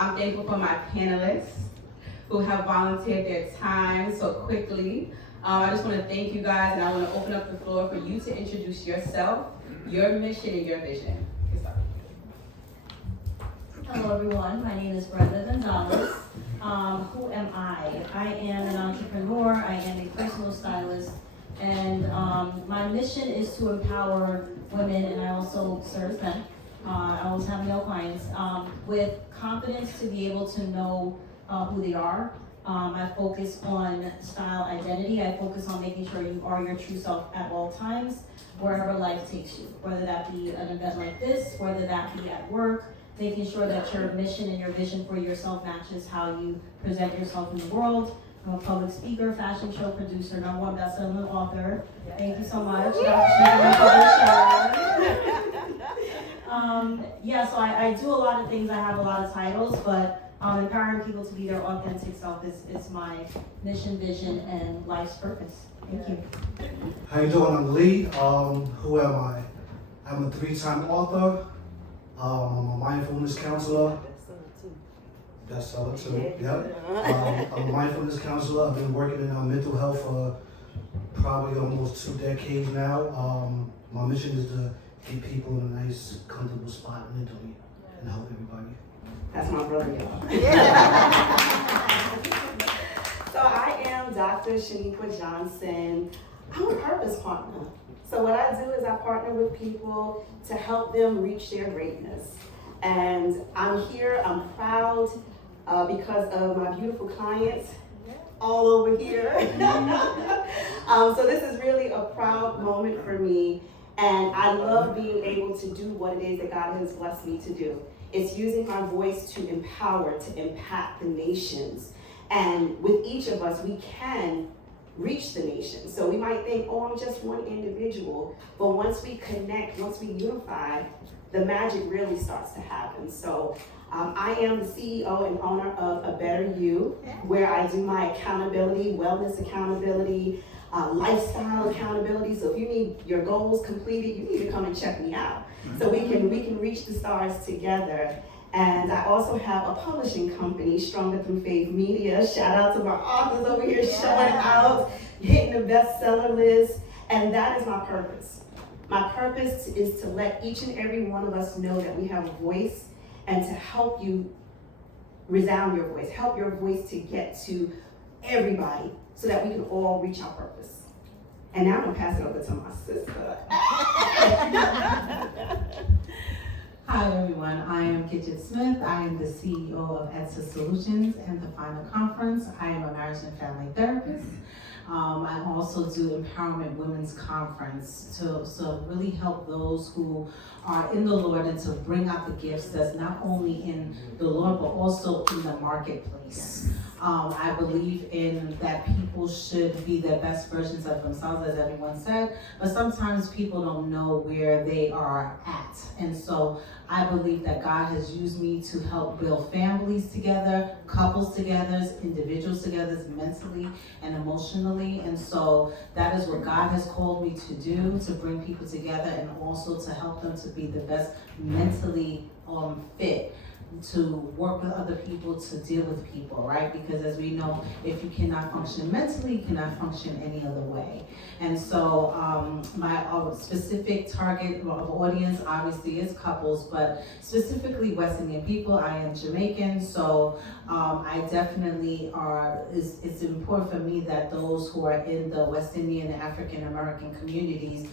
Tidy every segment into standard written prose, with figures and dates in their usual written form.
I'm thankful for my panelists who have volunteered their time so quickly. I just want to thank you guys, and I want to open up the floor for you to introduce yourself, your mission, and your vision. Hello everyone, my name is Brenda Gonzalez. Who am I? I am an entrepreneur, I am a personal stylist, and my mission is to empower women, and I also serve men. I always have male clients with confidence to be able to know who they are. I focus on style identity. I focus on making sure you are your true self at all times, wherever life takes you, whether that be an event like this, whether that be at work, making sure that your mission and your vision for yourself matches how you present yourself in the world. I'm a public speaker, fashion show producer, #1 best-selling author. Thank you so much, so I do a lot of things. I have a lot of titles, but empowering people to be their authentic self is my mission, vision, and life's purpose. Thank you. How you doing? I'm Lee. Who am I? I'm a 3-time author. I'm a mindfulness counselor. Bestseller too. Yep. I'm a mindfulness counselor. I've been working in mental health for probably almost 2 decades now. My mission is to get people in a nice, comfortable spot mentally and help everybody. That's my brother, y'all. So I am Dr. Shaniqua Johnson. I'm a purpose partner. So what I do is I partner with people to help them reach their greatness. And I'm here, I'm proud because of my beautiful clients all over here. So this is really a proud moment for me. And I love being able to do what it is that God has blessed me to do. It's using my voice to empower, to impact the nations. And with each of us, we can reach the nation. So we might think, oh, I'm just one individual. But once we connect, once we unify, the magic really starts to happen. So I am the CEO and owner of A Better You, where I do my accountability, wellness accountability, lifestyle accountability. So if you need your goals completed, you need to come and check me out. So we can reach the stars together. And I also have a publishing company, Stronger Through Faith Media. Shout out to my authors over here showing out, hitting the bestseller list. And that is my purpose. My purpose is to let each and every one of us know that we have a voice and to help you resound your voice, help your voice to get to everybody so that we can all reach our purpose. And now I'm gonna pass it over to my sister. Hi everyone, I am Gidget Smith. I am the CEO of ETSA Solutions and the Final Conference. I am a marriage and family therapist. I also do Empowerment Women's Conference to really help those who are in the Lord and to bring out the gifts that's not only in the Lord but also in the marketplace. I believe in that people should be their best versions of themselves, as everyone said, but sometimes people don't know where they are at. And so I believe that God has used me to help build families together, couples together, individuals together, mentally and emotionally. And so that is what God has called me to do, to bring people together and also to help them to be the best mentally fit to work with other people, to deal with people, right? Because as we know, if you cannot function mentally, you cannot function any other way. And so my specific target of audience obviously is couples, but specifically West Indian people. I am Jamaican, so I definitely it's important for me that those who are in the West Indian and African American communities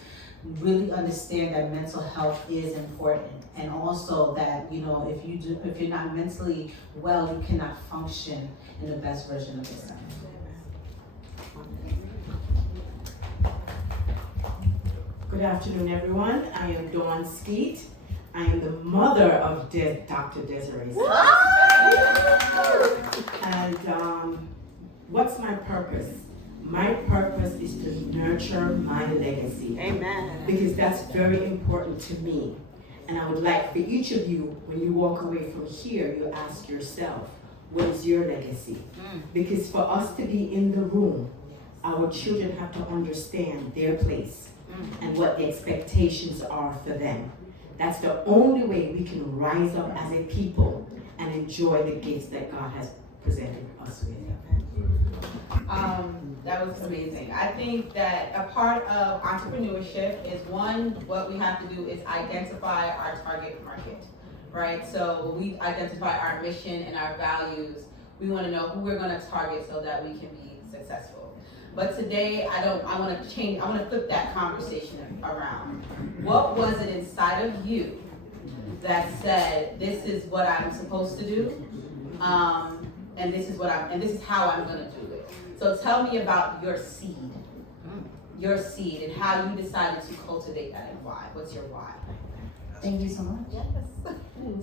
really understand that mental health is important, and also that, you know, if you're not mentally well, you cannot function in the best version of yourself. Good afternoon, everyone. I am Dawn Skeet. I am the mother of Dr. Desiree. And what's my purpose? My purpose is to nurture my legacy. Amen. Because that's very important to me. And I would like for each of you, when you walk away from here, you ask yourself, what is your legacy? Because for us to be in the room, our children have to understand their place and what the expectations are for them. That's the only way we can rise up as a people and enjoy the gifts that God has presented us with. That was amazing. I think that a part of entrepreneurship is one, what we have to do is identify our target market, right? So when we identify our mission and our values, we want to know who we're going to target so that we can be successful. But today, I want to flip that conversation around. What was it inside of you that said, this is what I'm supposed to do, and this is how I'm going to do it? So tell me about your seed and how you decided to cultivate that and why. What's your why? Thank you so much. Yes.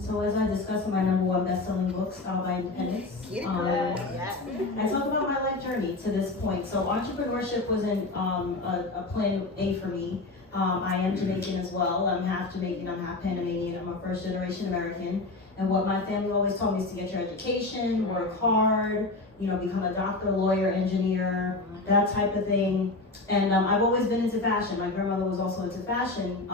So as I discussed in my #1 best-selling book, Style by Independence, I talk about my life journey to this point. So entrepreneurship wasn't a plan A for me. I am Jamaican as well. I'm half Jamaican, I'm half Panamanian. I'm a first-generation American. And what my family always told me is to get your education, work hard, become a doctor, lawyer, engineer, that type of thing. And I've always been into fashion. My grandmother was also into fashion.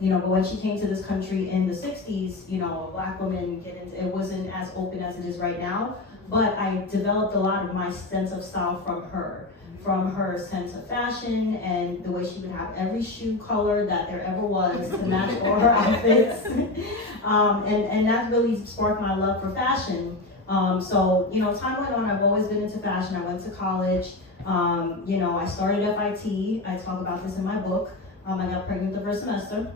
But when she came to this country in the 60s, a black woman it wasn't as open as it is right now. But I developed a lot of my sense of style from her sense of fashion and the way she would have every shoe color that there ever was to match all her outfits. And that really sparked my love for fashion. So time went on. I've always been into fashion. I went to college. I started FIT. I talk about this in my book. I got pregnant the first semester,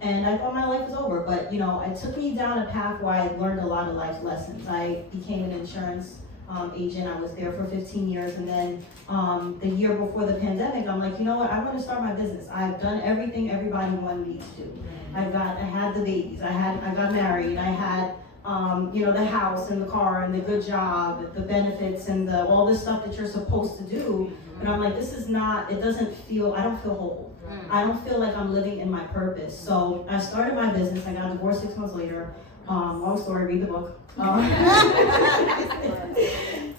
and I thought my life was over. But it took me down a path where I learned a lot of life lessons. I became an insurance agent. I was there for 15 years, and then the year before the pandemic, I'm like, I want to start my business. I've done everything everybody wanted me to do. I had the babies. I got married. I had the house and the car and the good job, the benefits and all this stuff that you're supposed to do. And I'm like, I don't feel whole. I don't feel like I'm living in my purpose. So I started my business. I got divorced 6 months later. Long story, read the book.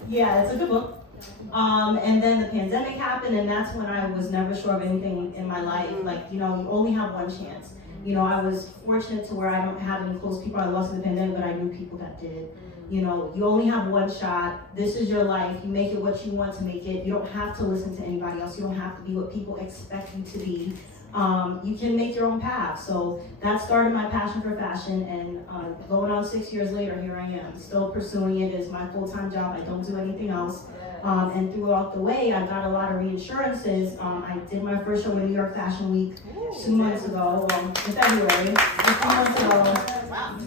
Yeah, it's a good book. And then the pandemic happened, and that's when I was never sure of anything in my life. Like, you only have one chance. I was fortunate to where I don't have any close people I lost in the pandemic, but I knew people that did. You only have one shot. This is your life. You make it what you want to make it. You don't have to listen to anybody else. You don't have to be what people expect you to be. You can make your own path. So that started my passion for fashion, and going on 6 years later, here I am, still pursuing it as my full-time job. I don't do anything else. And throughout the way, I got a lot of reinsurances. I did my first show in New York Fashion Week 2 months ago, in February. 2 months ago,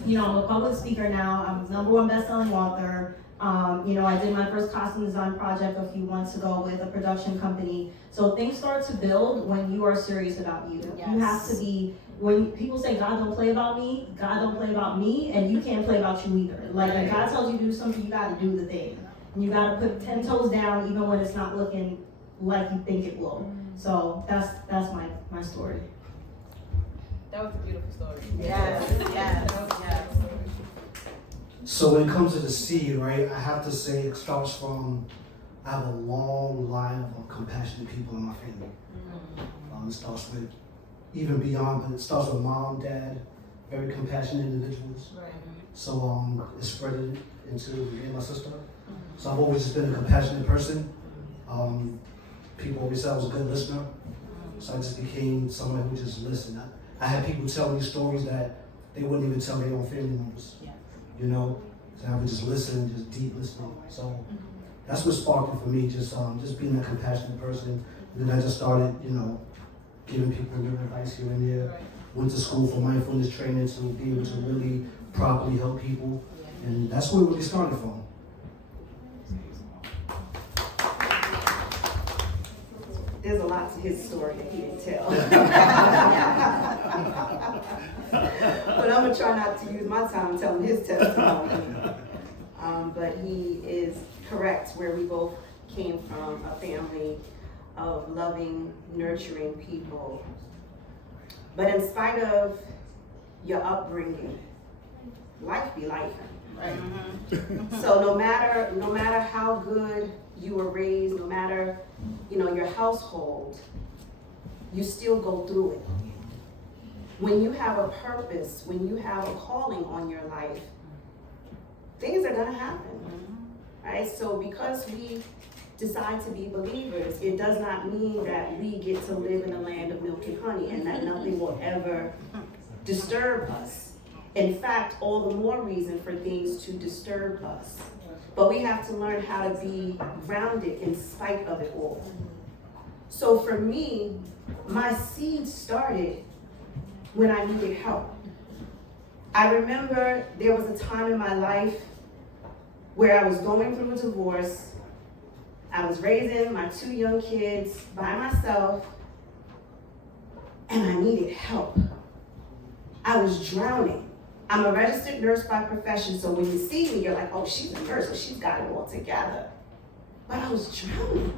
I'm a public speaker now. I'm #1 best-selling author. I did my first costume design project a few months ago with a production company. So things start to build when you are serious about you. Yes. You have to be, when people say God don't play about me, God don't play about me, and you can't play about you either. Like, if God tells you to do something, you gotta do the thing. And you gotta put 10 toes down even when it's not looking like you think it will. So that's my story. That was a beautiful story. Yes. So when it comes to the seed, right, I have to say it starts from, I have a long line of compassionate people in my family. It starts with, even beyond, but it starts with mom, dad, very compassionate individuals. Right. So it spread into me and my sister. So I've always just been a compassionate person. People always said I was a good listener. So I just became someone who just listened. I had people tell me stories that they wouldn't even tell their own family members. So I would just listen, just deep listening. So that's what sparked it for me, just being a compassionate person. And then I just started, giving people little advice here and there. Went to school for mindfulness training to be able to really properly help people. And that's where it really started from. There's a lot to his story that he didn't tell. But I'm gonna try not to use my time telling his testimony. But he is correct where we both came from, a family of loving, nurturing people. But in spite of your upbringing, life be life. Right? So no matter how good you were raised, no matter your household, you still go through it. When you have a purpose, when you have a calling on your life, things are gonna happen, right? So because we decide to be believers, it does not mean that we get to live in a land of milk and honey and that nothing will ever disturb us. In fact, all the more reason for things to disturb us. But we have to learn how to be grounded in spite of it all. So for me, my seed started when I needed help. I remember there was a time in my life where I was going through a divorce. I was raising my 2 young kids by myself, and I needed help. I was drowning. I'm a registered nurse by profession, so when you see me, you're like, oh, she's a nurse, so she's got it all together. But I was drowning.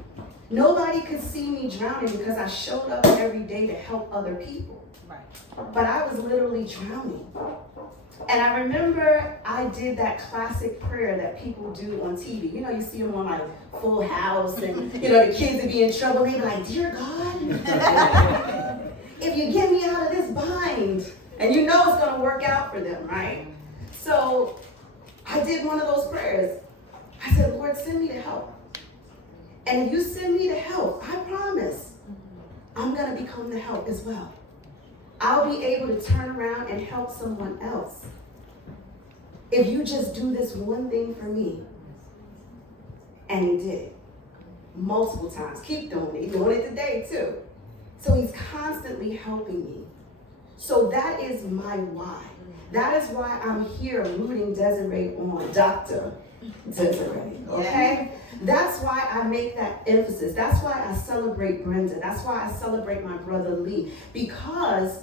Nobody could see me drowning because I showed up every day to help other people. Right. But I was literally drowning. And I remember I did that classic prayer that people do on TV. You know, you see them on like Full House and, you know, the kids would be in trouble. They'd be like, dear God, if you get me out of this bind, and you know it's going to work out for them, right? So I did one of those prayers. I said, Lord, send me to help. And if you send me to help, I promise I'm going to become the help as well. I'll be able to turn around and help someone else. If you just do this one thing for me. And he did. Multiple times. Keep doing it. He's doing it today too. So he's constantly helping me. So that is my why. That is why I'm here rooting Desiree on, Dr. Desiree, okay? That's why I make that emphasis. That's why I celebrate Brenda. That's why I celebrate my brother Lee, because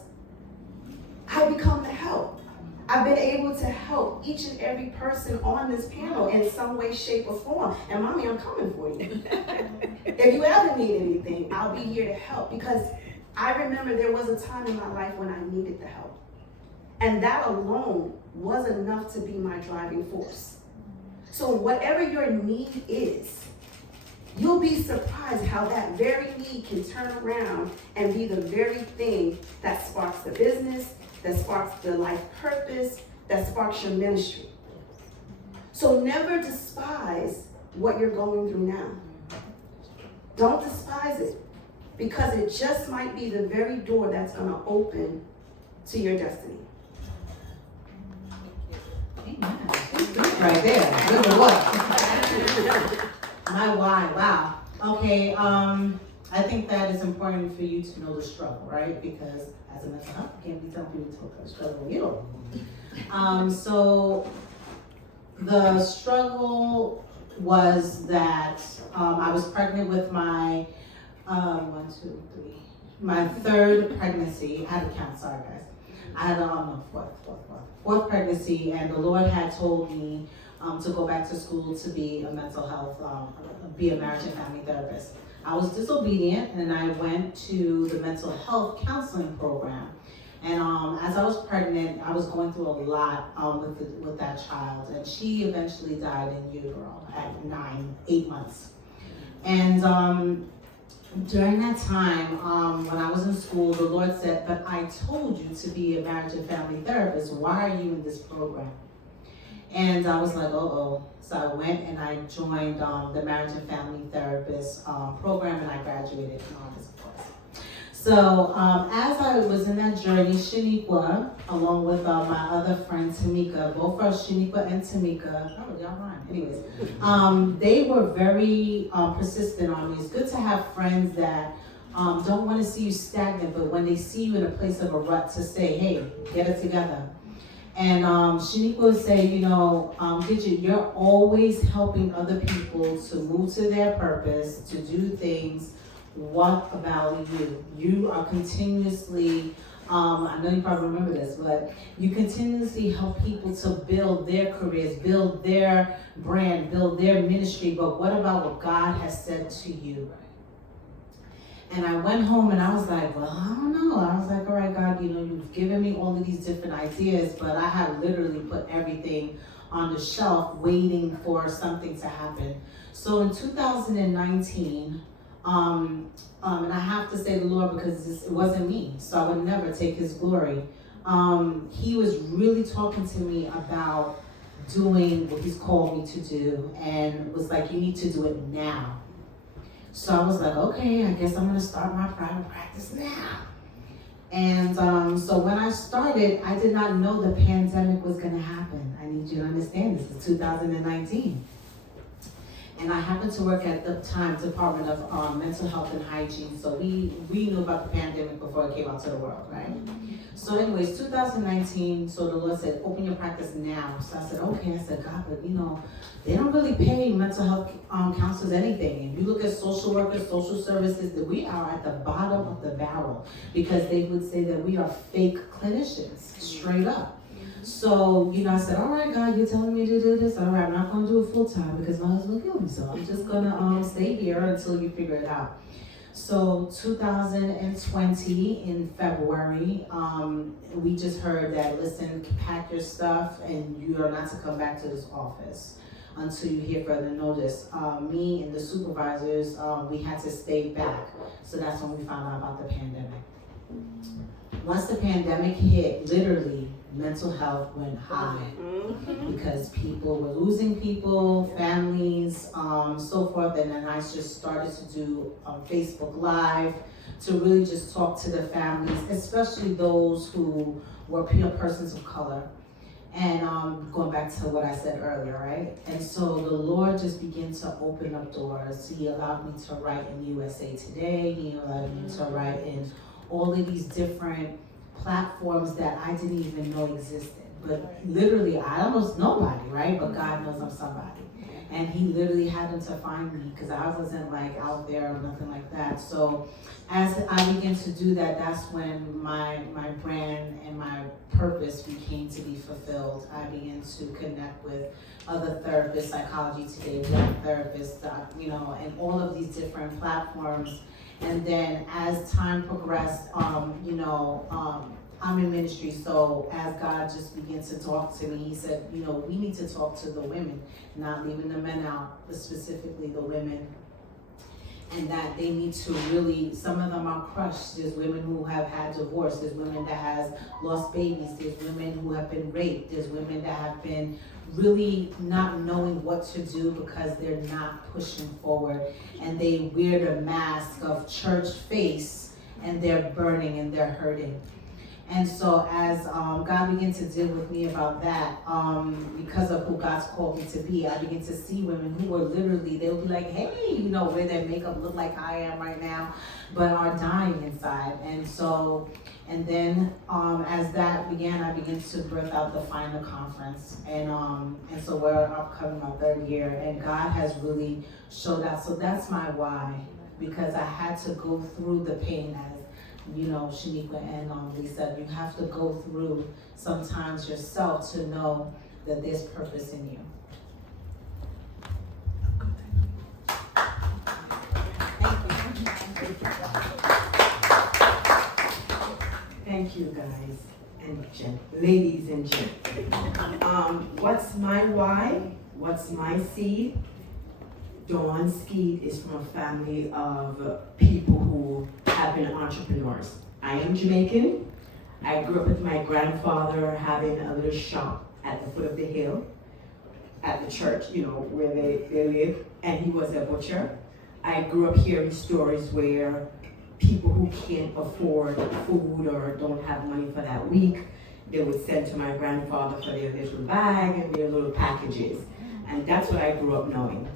I become the help. I've been able to help each and every person on this panel in some way, shape, or form. And mommy, I'm coming for you. If you ever need anything, I'll be here to help, because I remember there was a time in my life when I needed the help. And that alone was enough to be my driving force. So whatever your need is, you'll be surprised how that very need can turn around and be the very thing that sparks the business, that sparks the life purpose, that sparks your ministry. So never despise what you're going through now. Don't despise it, because it just might be the very door that's going to open to your destiny. Amen. Right there. Number what? My why. Wow. Okay. I think that is important for you to know the struggle, right? Because as a mental health, you can't be telling people to talk about the struggle when you don't. So the struggle was that I was pregnant with my my 3rd pregnancy. I had to count. Sorry, guys. I had fourth pregnancy, and the Lord had told me to go back to school to be a mental health, be a marriage and family therapist. I was disobedient, and I went to the mental health counseling program. And as I was pregnant, I was going through a lot with that child, and she eventually died in utero at 8 months. And during that time, when I was in school, the Lord said, but I told you to be a marriage and family therapist. Why are you in this program? And I was like, uh-oh. So I went and I joined the marriage and family therapist program, and I graduated in August, of course. So as I was in that journey, Shaniqua, along with my other friend Tamika, both of us, Shaniqua and Tamika, oh, y'all rhyme. Anyways, they were very persistent on me. It's good to have friends that don't want to see you stagnant, but when they see you in a place of a rut, to say, hey, get it together. And Shaniqua would say, you know, Gidget, you're always helping other people to move to their purpose, to do things. What about you? You are continuously, I know you probably remember this, but you continuously help people to build their careers, build their brand, build their ministry, but what about what God has said to you? And I went home and I was like, well, I don't know. I was like, all right, God, you know, you've given me all of these different ideas, but I had literally put everything on the shelf waiting for something to happen. So in 2019, and I have to say the Lord, because it wasn't me, so I would never take his glory. He was really talking to me about doing what he's called me to do, and was like, you need to do it now. So I was like, okay, I guess I'm gonna start my private practice now. And so when I started, I did not know the pandemic was gonna happen. I need you to understand, this is 2019. And I happened to work at the time Department of Mental Health and Hygiene, so we knew about the pandemic before it came out to the world, right? So anyways, 2019, so the Lord said, open your practice now. So I said, okay. I said, God, but they don't really pay mental health counselors anything. If you look at social workers, social services, that we are at the bottom of the barrel, because they would say that we are fake clinicians, straight up. So, I said, all right, God, you're telling me to do this. All right, I'm not going to do it full time because my husband killed me. So I'm just going to stay here until you figure it out. So 2020 in February, we just heard that, listen, pack your stuff and you are not to come back to this office until you hear further notice. Me and the supervisors, we had to stay back. So that's when we found out about the pandemic. Once the pandemic hit, literally, mental health went high because people were losing people, families, so forth. And then I just started to do Facebook Live to really just talk to the families, especially those who were persons of color. And going back to what I said earlier, right? And so the Lord just began to open up doors. He allowed me to write in USA Today. He allowed me to write in all of these different platforms that I didn't even know existed. But literally, I almost nobody, right? But God knows I'm somebody. And he literally had them to find me because I wasn't like out there or nothing like that. So as I began to do that, that's when my brand and my purpose became to be fulfilled. I began to connect with other therapists, Psychology Today, Black therapists, and all of these different platforms. And then as time progressed, I'm in ministry, so as God just began to talk to me, he said, we need to talk to the women, not leaving the men out, but specifically the women. And that they need to really, some of them are crushed. There's women who have had divorce. There's women that has lost babies. There's women who have been raped. There's women that have been really not knowing what to do because they're not pushing forward. And they wear the mask of church face and they're burning and they're hurting. And so as God began to deal with me about that, because of who God's called me to be, I began to see women who were literally, they would be like, hey, wear their makeup, look like I am right now, but are dying inside. And then as that began, I began to birth out the final conference. And so we're upcoming our third year, and God has really showed out. So that's my why, because I had to go through the pain as Shaniqua and Lisa, you have to go through sometimes yourself to know that there's purpose in you. Thank you, guys and ladies and gentlemen. What's my why? What's my seed? Dawn Skeet is from a family of people who have been entrepreneurs. I am Jamaican. I grew up with my grandfather having a little shop at the foot of the hill at the church, where they live, and he was a butcher. I grew up hearing stories where people who can't afford food or don't have money for that week, they would send to my grandfather for their little bag and their little packages. And that's what I grew up knowing.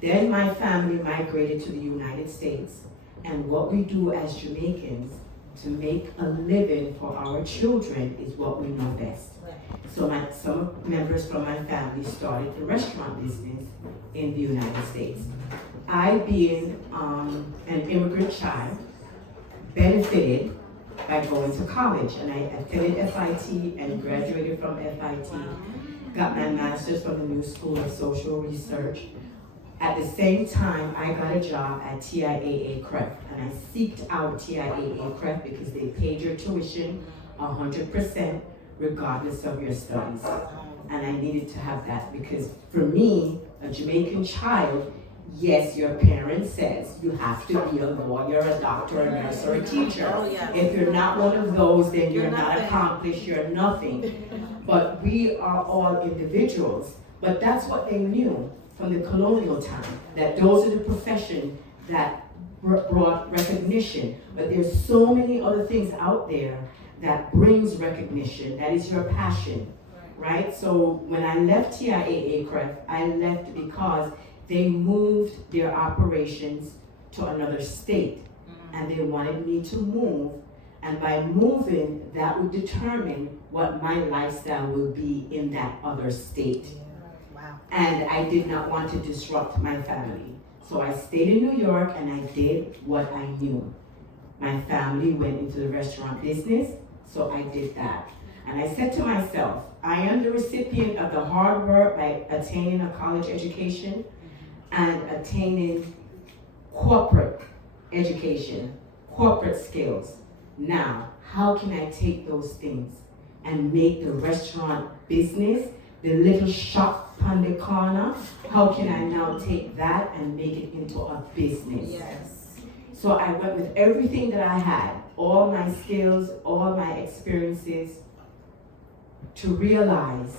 Then my family migrated to the United States, and what we do as Jamaicans to make a living for our children is what we know best. So some members from my family started the restaurant business in the United States. I, being an immigrant child, benefited by going to college, and I attended FIT and graduated from FIT, got my master's from the New School of Social Research. At the same time, I got a job at TIAA CREF, and I seeked out TIAA CREF because they paid your tuition 100% regardless of your studies. And I needed to have that because for me, a Jamaican child, yes, your parent says you have to be a lawyer, a doctor, a nurse, or a teacher. Oh, yes. If you're not one of those, then you're You're not nothing. accomplished, you're nothing. But we are all individuals. But that's what they knew from the colonial time, that those are the professions that brought recognition. But there's so many other things out there that brings recognition, that is your passion, right? So when I left TIAA CREF, I left because they moved their operations to another state, and they wanted me to move, and by moving, that would determine what my lifestyle will be in that other state. Wow. And I did not want to disrupt my family. So I stayed in New York and I did what I knew. My family went into the restaurant business, so I did that. And I said to myself, I am the recipient of the hard work by attaining a college education and attaining corporate education, corporate skills. Now, how can I take those things and make the restaurant business, the little shop on the corner, how can I now take that and make it into a business? Yes. So I went with everything that I had, all my skills, all my experiences, to realize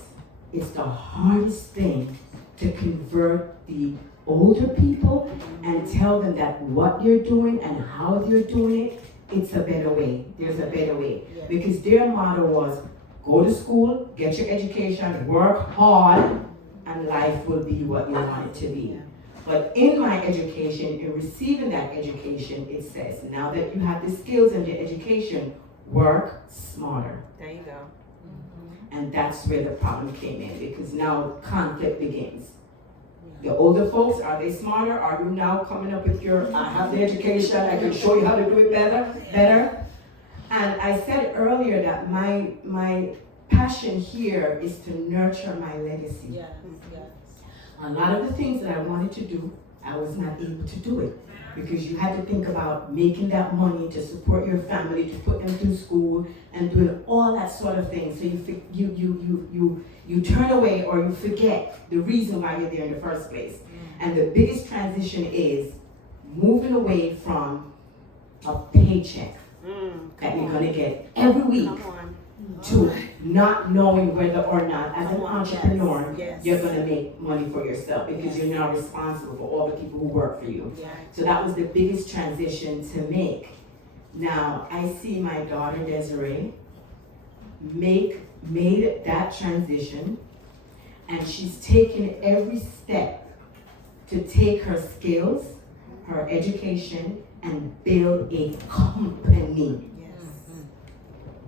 it's the hardest thing to convert the older people and tell them that what you're doing and how you're doing it, it's a better way. There's a better way. Yeah. Because their motto was, go to school, get your education, work hard, and life will be what you want it to be. But in my education, in receiving that education, it says, now that you have the skills and the education, work smarter. There you go. And that's where the problem came in, because now conflict begins. The older folks, are they smarter? Are you now coming up with your, I have the education, I can show you how to do it better? And I said earlier that my passion here is to nurture my legacy. Yes. Yes. A lot of the things that I wanted to do, I was not able to do it. Because you had to think about making that money to support your family, to put them through school, and doing all that sort of thing. So you turn away or you forget the reason why you're there in the first place. And the biggest transition is moving away from a paycheck that you're gonna get every week Come on. to not knowing whether or not, as an entrepreneur, Yes. you're gonna make money for yourself because you're now responsible for all the people who work for you. Yeah. So that was the biggest transition to make. Now, I see my daughter Desiree made that transition, and she's taken every step to take her skills, her education, and build a company.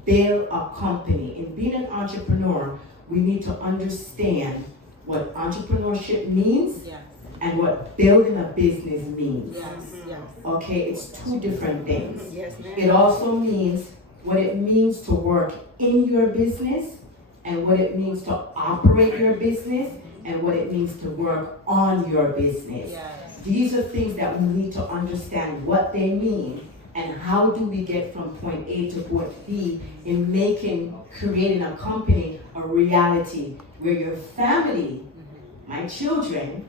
Build a company. In being an entrepreneur, we need to understand what entrepreneurship means Yes. and what building a business means. Yes. Yes. Okay, it's two different things. Yes, ma'am. It also means what it means to work in your business and what it means to operate your business and what it means to work on your business. Yes. These are things that we need to understand what they mean and how do we get from point A to point B in creating a company a reality where your family, my children,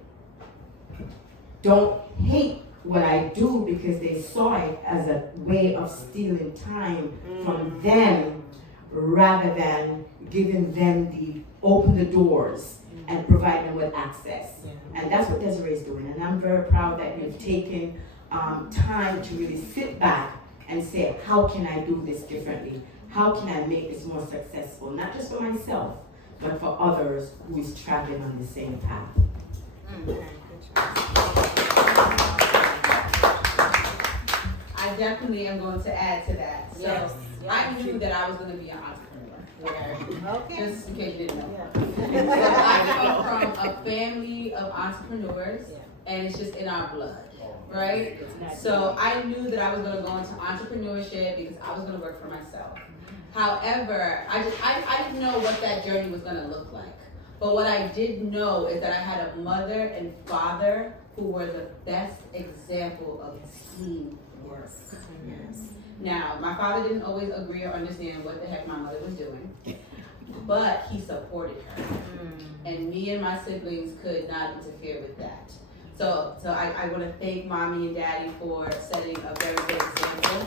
don't hate what I do because they saw it as a way of stealing time from them rather than giving them open the doors and provide them with access. And that's what Desiree is doing. And I'm very proud that you've taken time to really sit back and say, how can I do this differently? How can I make this more successful? Not just for myself, but for others who is traveling on the same path. I definitely am going to add to that. So Yes. I knew that I was going to be an entrepreneur. Okay. Just in case you didn't know. Yeah. So I come from a family of entrepreneurs, Yeah. and it's just in our blood, right? So I knew that I was going to go into entrepreneurship because I was going to work for myself. However, I didn't know what that journey was going to look like. But what I did know is that I had a mother and father who were the best example of teamwork. Yes. Now, my father didn't always agree or understand what the heck my mother was doing, but he supported her. And me and my siblings could not interfere with that. So I want to thank mommy and daddy for setting a very good example.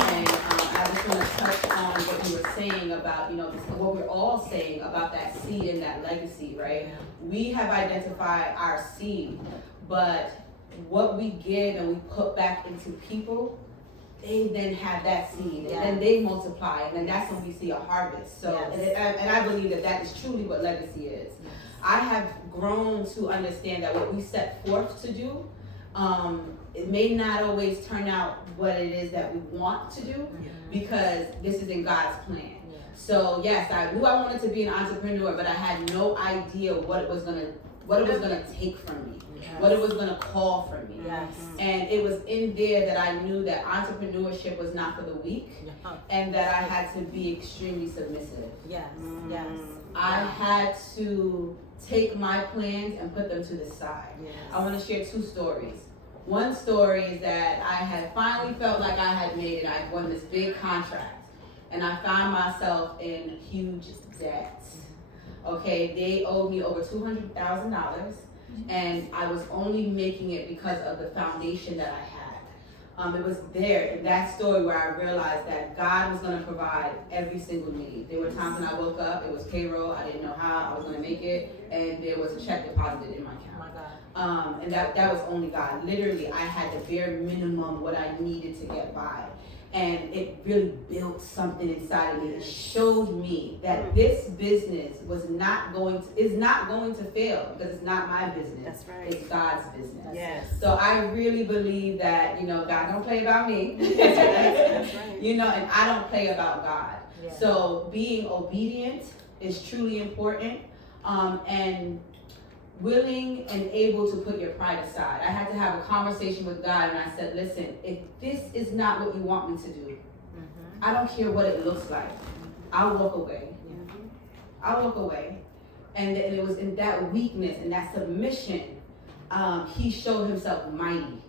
And I just want to touch on what you were saying about, what we're all saying about that seed and that legacy, right? We have identified our seed, but what we give and we put back into people, they then have that seed, and then they multiply, and then that's when we see a harvest. So, and I believe that is truly what legacy is. I have grown to understand that what we set forth to do, it may not always turn out what it is that we want to do, because this is in God's plan. So yes, I knew I wanted to be an entrepreneur, but I had no idea what it was gonna take from me, what it was gonna call from me. And it was in there that I knew that entrepreneurship was not for the weak, and that I had to be extremely submissive. I had to take my plans and put them to the side. I want to share two stories. One story is that I had finally felt like I had made it. I won this big contract, and I found myself in huge debt. Okay, they owed me over $200,000, and I was only making it because of the foundation that I had. It was there in that story where I realized that God was going to provide every single need. There were times when I woke up, it was payroll, I didn't know how I was going to make it, and there was a check deposited in my account. And that was only God. Literally, I had the bare minimum what I needed to get by. And it really built something inside of me. It showed me that this business is not going to fail, because it's not my business. That's right. It's God's business. Yes. So I really believe that, God don't play about me. That's right. And I don't play about God. So being obedient is truly important. And willing and able to put your pride aside. I had to have a conversation with God, and I said, listen, if this is not what you want me to do, I don't care what it looks like. I'll walk away. I'll walk away. And it was in that weakness and that submission, he showed himself mighty.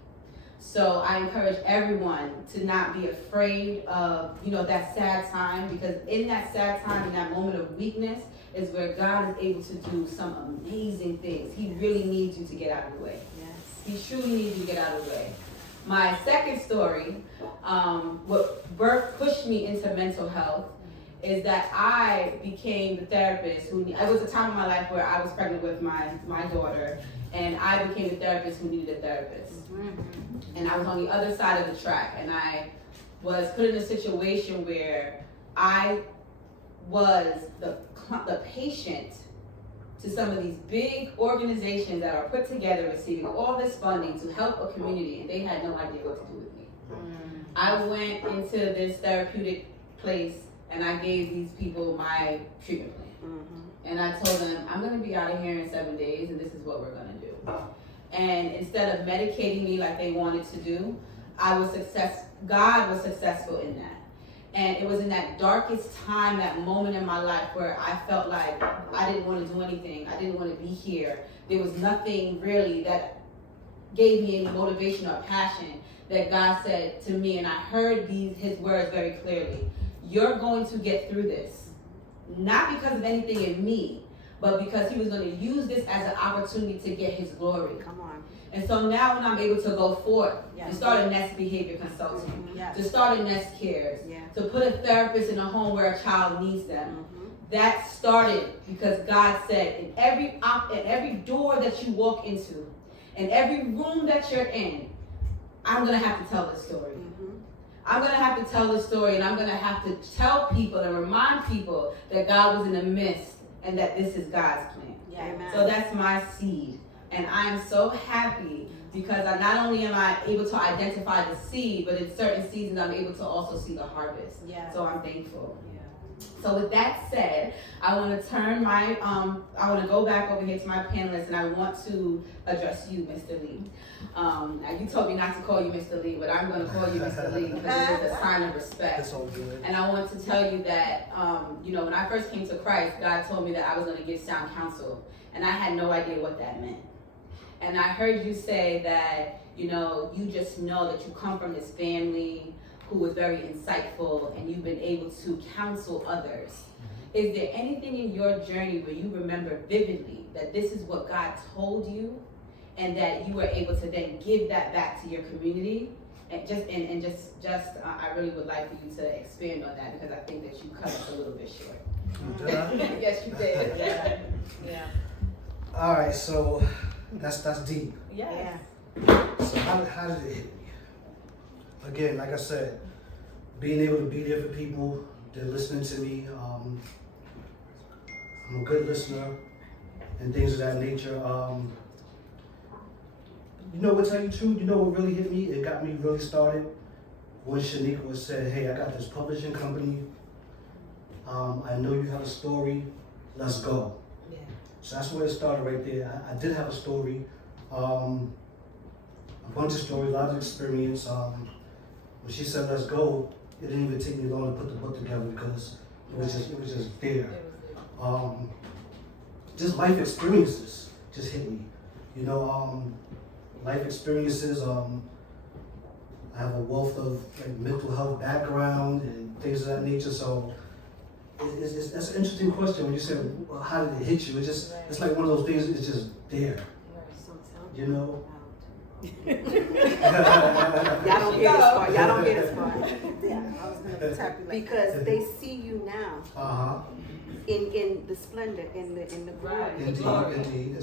So I encourage everyone to not be afraid of, that sad time, because in that sad time, in that moment of weakness, is where God is able to do some amazing things. He really needs you to get out of the way. He truly needs you to get out of the way. My second story, what pushed me into mental health, is that I became the therapist it was a time in my life where I was pregnant with my daughter, and I became the therapist who needed a therapist. And I was on the other side of the track, and I was put in a situation where I was the patient to some of these big organizations that are put together receiving all this funding to help a community, and they had no idea what to do with me. I went into this therapeutic place, and I gave these people my treatment plan. And I told them, I'm going to be out of here in 7 days, and this is what we're going to do. And instead of medicating me like they wanted to do, God was successful in that. And it was in that darkest time, that moment in my life, where I felt like I didn't want to do anything. I didn't want to be here. There was nothing really that gave me any motivation or passion, that God said to me, and I heard his words very clearly. You're going to get through this. Not because of anything in me, but because he was going to use this as an opportunity to get his glory. Come on. And so now when I'm able to go forth, to start a Ness Behavior Consulting, to start a Ness Cares, to put a therapist in a home where a child needs them, that started because God said, in every door that you walk into, in every room that you're in, I'm going to have to tell this story. I'm going to have to tell this story, and I'm going to have to tell people and remind people that God was in the midst, and that this is God's plan. Amen. So that's my seed. And I am so happy, because not only am I able to identify the seed, but in certain seasons I'm able to also see the harvest. So I'm thankful. So with that said, I want to go back over here to my panelists, and I want to address you, Mr. Lee. Now you told me not to call you Mr. Lee, but I'm going to call you Mr. Lee because it is a sign of respect. That's all good. And I want to tell you that, when I first came to Christ, God told me that I was going to give sound counsel, and I had no idea what that meant. And I heard you say that, you just know that you come from this family who was very insightful, and you've been able to counsel others. Is there anything in your journey where you remember vividly that this is what God told you, and that you were able to then give that back to your community. And I really would like for you to expand on that, because I think that you cut us a little bit short. Yes, you did. Yeah. All right, so that's deep. Yeah. So how did it hit me? Again, like I said, being able to be there for people, they're listening to me. I'm a good listener and things of that nature. You know what, tell you the truth, you know what really hit me? It got me really started when Shaniqua said, hey, I got this publishing company. I know you have a story, let's go. Yeah. So that's where it started right there. I did have a story, a bunch of stories, a lot of experience. When she said let's go, it didn't even take me long to put the book together because it was just there. Just life experiences just hit me. You know, life experiences, I have a wealth of like mental health background and things of that nature, so that's an interesting question when you say, well, how did it hit you? It's like one of those things, it's just there, you know? Y'all don't hear this part. Y'all don't hear this part. Yeah. I was gonna tap you like Because they see you now Uh-huh, in the splendor, in the glory. indeed.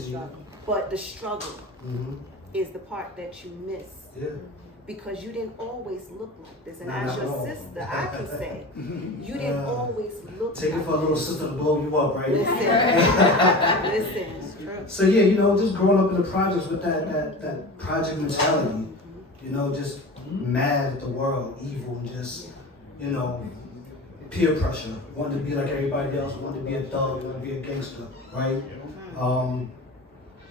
But the struggle Mm-hmm, is the part that you miss. yeah. Because you didn't always look like this. And Nah, as not at your all. sister, I can say, you didn't always look Take it like for a little sister to blow you up, right? Listen. So yeah, you know, just growing up in the projects with that project mentality, you know, just mad at the world, evil, and just, you know, peer pressure, wanting to be like everybody else, wanting to be a thug, wanting to be a gangster, right?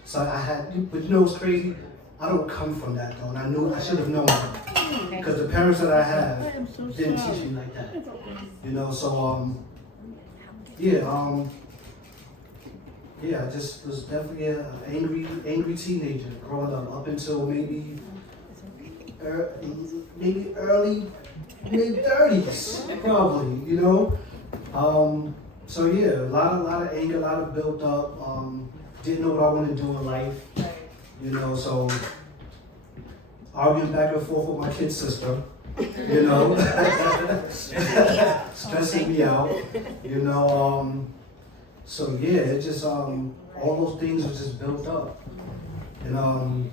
So I had, but you know what's crazy? I don't come from that though, and I knew I should have known that, because the parents that I have didn't teach me like that, you know. So yeah, I just was definitely an angry teenager growing up until maybe early mid-30s, probably, you know. So yeah, a lot of anger, a lot of built up. Didn't know what I wanted to do in life, you know. So arguing back and forth with my kid sister, you know, stressing me out, you know. So yeah, it just all those things were just built up, and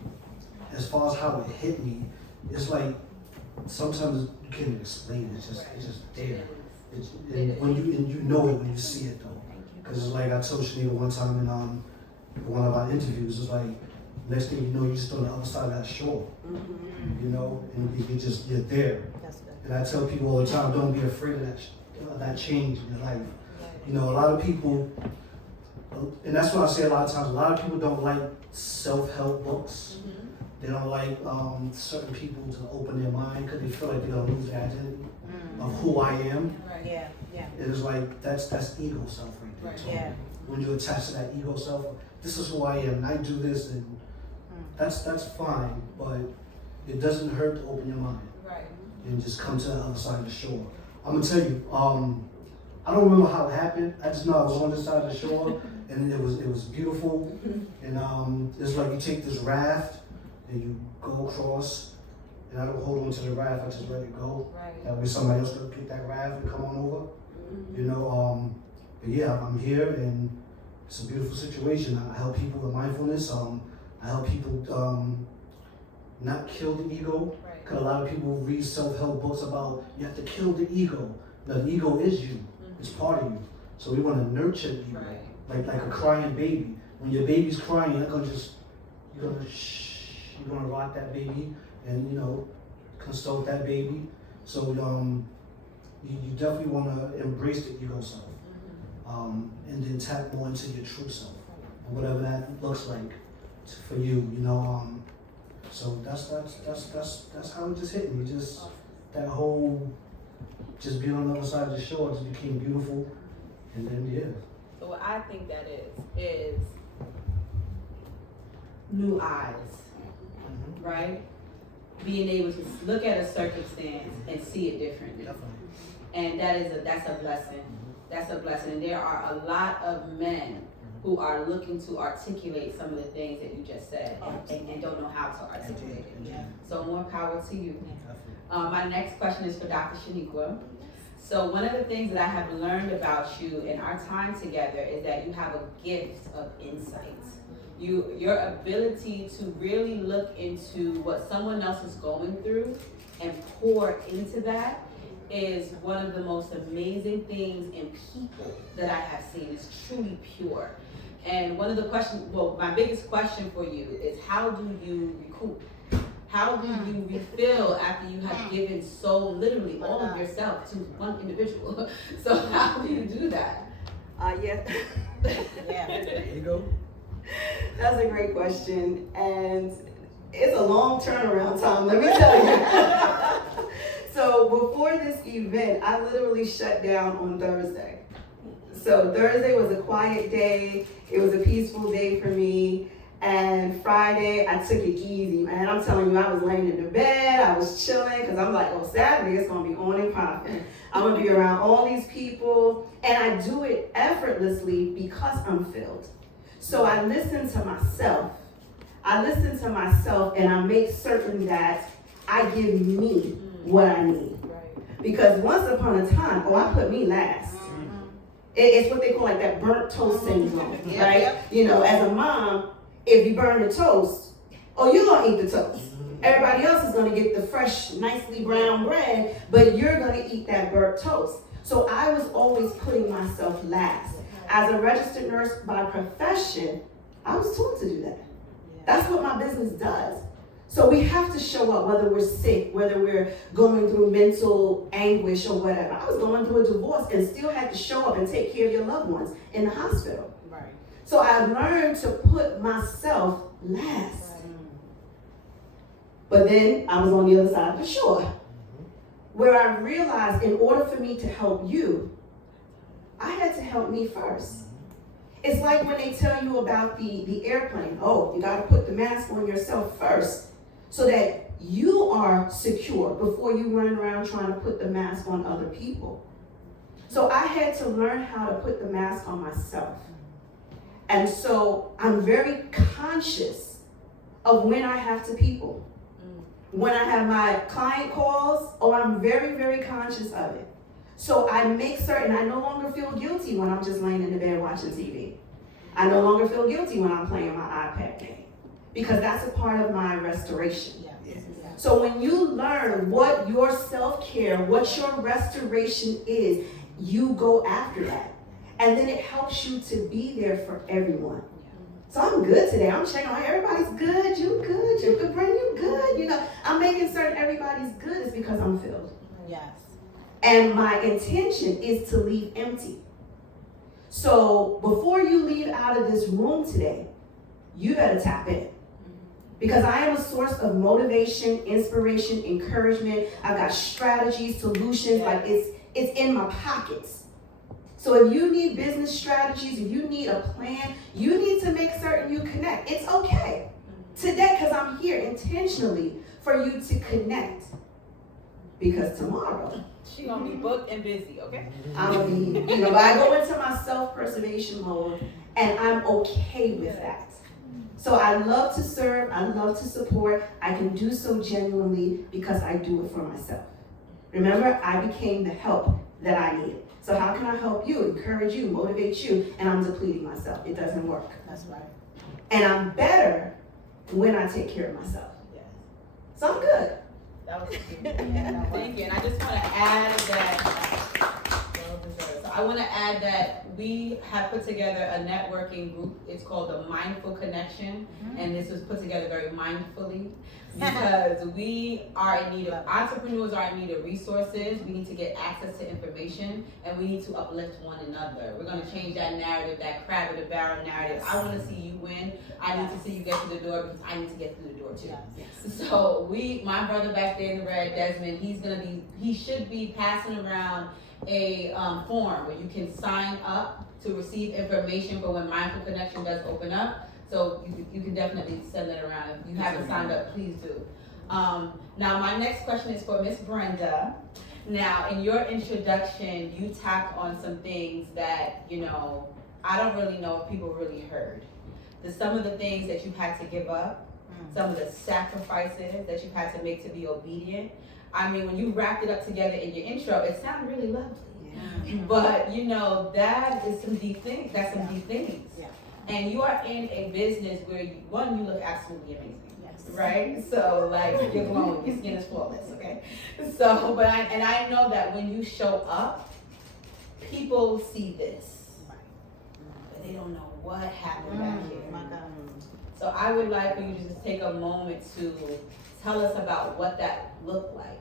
as far as how it hit me, it's like sometimes you can't even explain it. It's just there. And you know it when you see it though, because it's like I told Shanita one time in one of our interviews. It's like next thing you know, you're just on the other side of that shore, you know, and you're there. And I tell people all the time, don't be afraid of that change in your life. You know, a lot of people, and that's what I say a lot of times, a lot of people don't like self-help books. They don't like certain people to open their mind because they feel like they're gonna lose their identity of who I am. Yeah. It is like, that's ego self right there. So Yeah. when you attach to that ego self, this is who I am, and I do this, and that's fine, but it doesn't hurt to open your mind. Right. And just come to the other side of the shore. I'm gonna tell you, I don't remember how it happened. I just know I was on this side of the shore, and it was beautiful. And it's like you take this raft and you go across, and I don't hold on to the raft. I just let it go. Right. That way somebody else could pick that raft and come on over. You know. But yeah, I'm here, and it's a beautiful situation. I help people with mindfulness. I help people not kill the ego. Because a lot of people read self-help books about you have to kill the ego. The ego is you. It's part of you. So we want to nurture the ego. Like a crying baby. When your baby's crying, you're gonna rock that baby and, you know, consult that baby. So you definitely want to embrace the ego self. And then tap more into your true self. And whatever that looks like for you, you know. So that's how it just hit me. Just that whole, just being on the other side of the shore just became beautiful, and then yeah. So what I think that is new eyes, right? Being able to look at a circumstance and see it differently, and that's a blessing. That's a blessing. And there are a lot of men who are looking to articulate some of the things that you just said and don't know how to articulate it. So more power to you. My next question is for Dr. Shaniqua. So one of the things that I have learned about you in our time together is that you have a gift of insight. Your ability to really look into what someone else is going through and pour into that is one of the most amazing things in people that I have seen. It's truly pure. And one of the questions, well, my biggest question for you is, how do you recoup? How do you refill after you have given so literally all of yourself to one individual? So how do you do that? Yeah. Yeah. you go. That's a great question, and it's a long turnaround time, let me tell you. So before this event, I literally shut down on Thursday. So Thursday was a quiet day, it was a peaceful day for me, and Friday I took it easy, man. I'm telling you, I was laying in the bed, I was chilling, because I'm like, oh, Saturday it's gonna be on and popping. I'm gonna be around all these people, and I do it effortlessly because I'm filled. So I listen to myself. And I make certain that I give me what I need. Because once upon a time, I put me last. It's what they call like that burnt toast syndrome, right? You know, as a mom, if you burn the toast, you're gonna eat the toast. Everybody else is gonna get the fresh, nicely brown bread, but you're gonna eat that burnt toast. So I was always putting myself last. As a registered nurse by profession, I was taught to do that. That's what my business does. So we have to show up, whether we're sick, whether we're going through mental anguish or whatever. I was going through a divorce and still had to show up and take care of your loved ones in the hospital. Right. So I learned to put myself last. But then I was on the other side of the shore, where I realized in order for me to help you, I had to help me first. It's like when they tell you about the airplane. You gotta put the mask on yourself first so that you are secure before you run around trying to put the mask on other people. So I had to learn how to put the mask on myself. And so I'm very conscious of when I have to people. When I have my client calls, I'm very, very conscious of it. So I make certain, I no longer feel guilty when I'm just laying in the bed watching TV. I no longer feel guilty when I'm playing my iPad game, because that's a part of my restoration. So when you learn what your self-care, what your restoration is, you go after that. And then it helps you to be there for everyone. So I'm good today. I'm checking on everybody's good, you good, you could bring you good. You know, I'm making certain everybody's good is because I'm filled. Yes. And my intention is to leave empty. So before you leave out of this room today, you better tap in. Because I am a source of motivation, inspiration, encouragement. I've got strategies, solutions, like it's in my pockets. So if you need business strategies, if you need a plan, you need to make certain you connect. It's okay. Today, because I'm here intentionally for you to connect. Because tomorrow, She's gonna be booked and busy, okay? I'm gonna be, but I go into my self-preservation mode and I'm okay with that. So I love to serve, I love to support. I can do so genuinely because I do it for myself. Remember, I became the help that I needed. So how can I help you, encourage you, motivate you, and I'm depleting myself? It doesn't work. That's right. And I'm better when I take care of myself. Yes. So I'm good. That was cute. Thank you. And I just want to add that, so I want to add that we have put together a networking group. It's called the Mindful Connection. And this was put together very mindfully because we are in need of, entrepreneurs are in need of resources. We need to get access to information and we need to uplift one another. We're going to change that narrative, that crab in the barrel narrative. I want to see you win. I need to see you get through the door because I need to get through the door too. So my brother back there in the red, Desmond, he should be passing around a form where you can sign up to receive information for when Mindful Connection does open up. So you can definitely send that around. If you haven't signed up, please do. Now my next question is for Miss Brenda. Now in your introduction, you tapped on some things that, I don't really know if people really heard some of the things that you've had to give up, some of the sacrifices that you've had to make to be obedient. I mean, when you wrapped it up together in your intro, it sounded really lovely. Yeah. But you know, that is some deep things. That's some deep things. Yeah. And you are in a business where you look absolutely amazing. Yes. Right? So like you're glowing, your skin is flawless, okay? So, but I know that when you show up, people see this. Right. But they don't know what happened back here. My God. So I would like for you to just take a moment to tell us about what that looked like,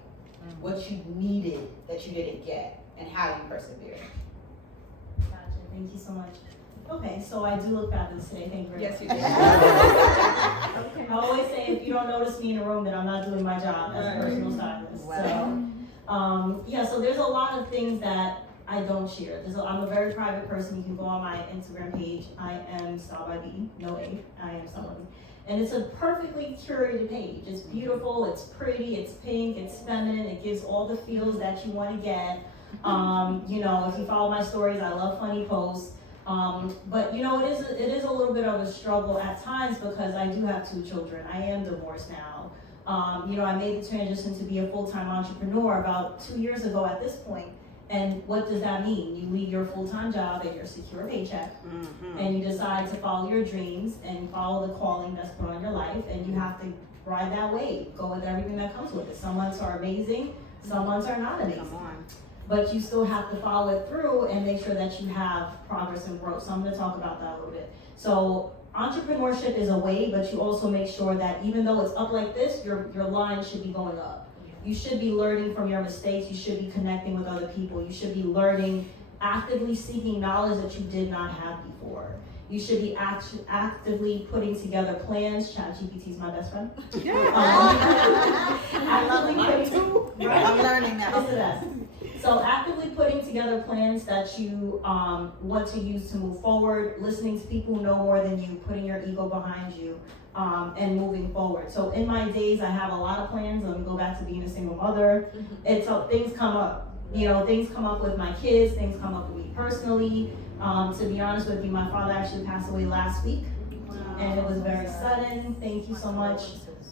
what you needed that you didn't get, and how you persevered. Gotcha. Thank you so much. Okay, so I do look fabulous today. Thank you very much. Yes, you did. Okay. I always say if you don't notice me in a room, then I'm not doing my job as a personal stylist. Wow. So, yeah, so there's a lot of things that I don't share. I'm a very private person. You can go on my Instagram page. I am Style by B, no A. I am Style by B. And it's a perfectly curated page. It's beautiful, it's pretty, it's pink, it's feminine, it gives all the feels that you want to get. You know, if you follow my stories, I love funny posts. But you know, it is a little bit of a struggle at times because I do have 2 children. I am divorced now. You know, I made the transition to be a full-time entrepreneur about 2 years ago at this point. And what does that mean? You leave your full-time job and your secure paycheck, and you decide to follow your dreams and follow the calling that's put on your life, and you have to ride that wave, go with everything that comes with it. Some months are amazing, some months are not amazing. But you still have to follow it through and make sure that you have progress and growth. So I'm gonna talk about that a little bit. So entrepreneurship is a wave, but you also make sure that even though it's up like this, your line should be going up. You should be learning from your mistakes. You should be connecting with other people. You should be learning, actively seeking knowledge that you did not have before. You should be actively putting together plans. ChatGPT is my best friend. Actively putting, right? I'm learning now. It's the best. So actively putting together plans that you want to use to move forward, listening to people who know more than you, putting your ego behind you, and moving forward. So in my days, I have a lot of plans. Let me go back to being a single mother. And so things come up. You know, things come up with my kids, things come up with me personally. To be honest with you, my father actually passed away last week. And it was very sudden. Thank you so much.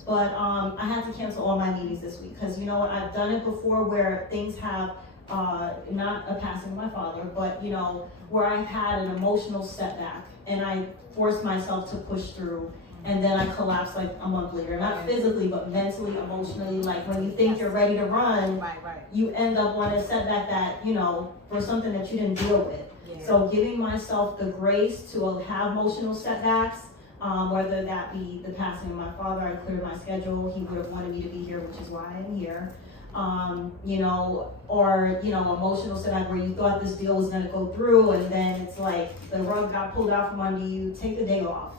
But I had to cancel all my meetings this week because you know what, I've done it before where things have not a passing of my father, but you know, where I've had an emotional setback and I forced myself to push through, and then I collapsed like a month later. Not physically, but mentally, emotionally. Like when you think you're ready to run, you end up on a setback that, you know, for something that you didn't deal with. Yeah. So giving myself the grace to have emotional setbacks, whether that be the passing of my father, I cleared my schedule. He would have wanted me to be here, which is why I'm here. You know, or, you know, emotional setback where you thought this deal was gonna go through and then it's like the rug got pulled out from under you. Take the day off.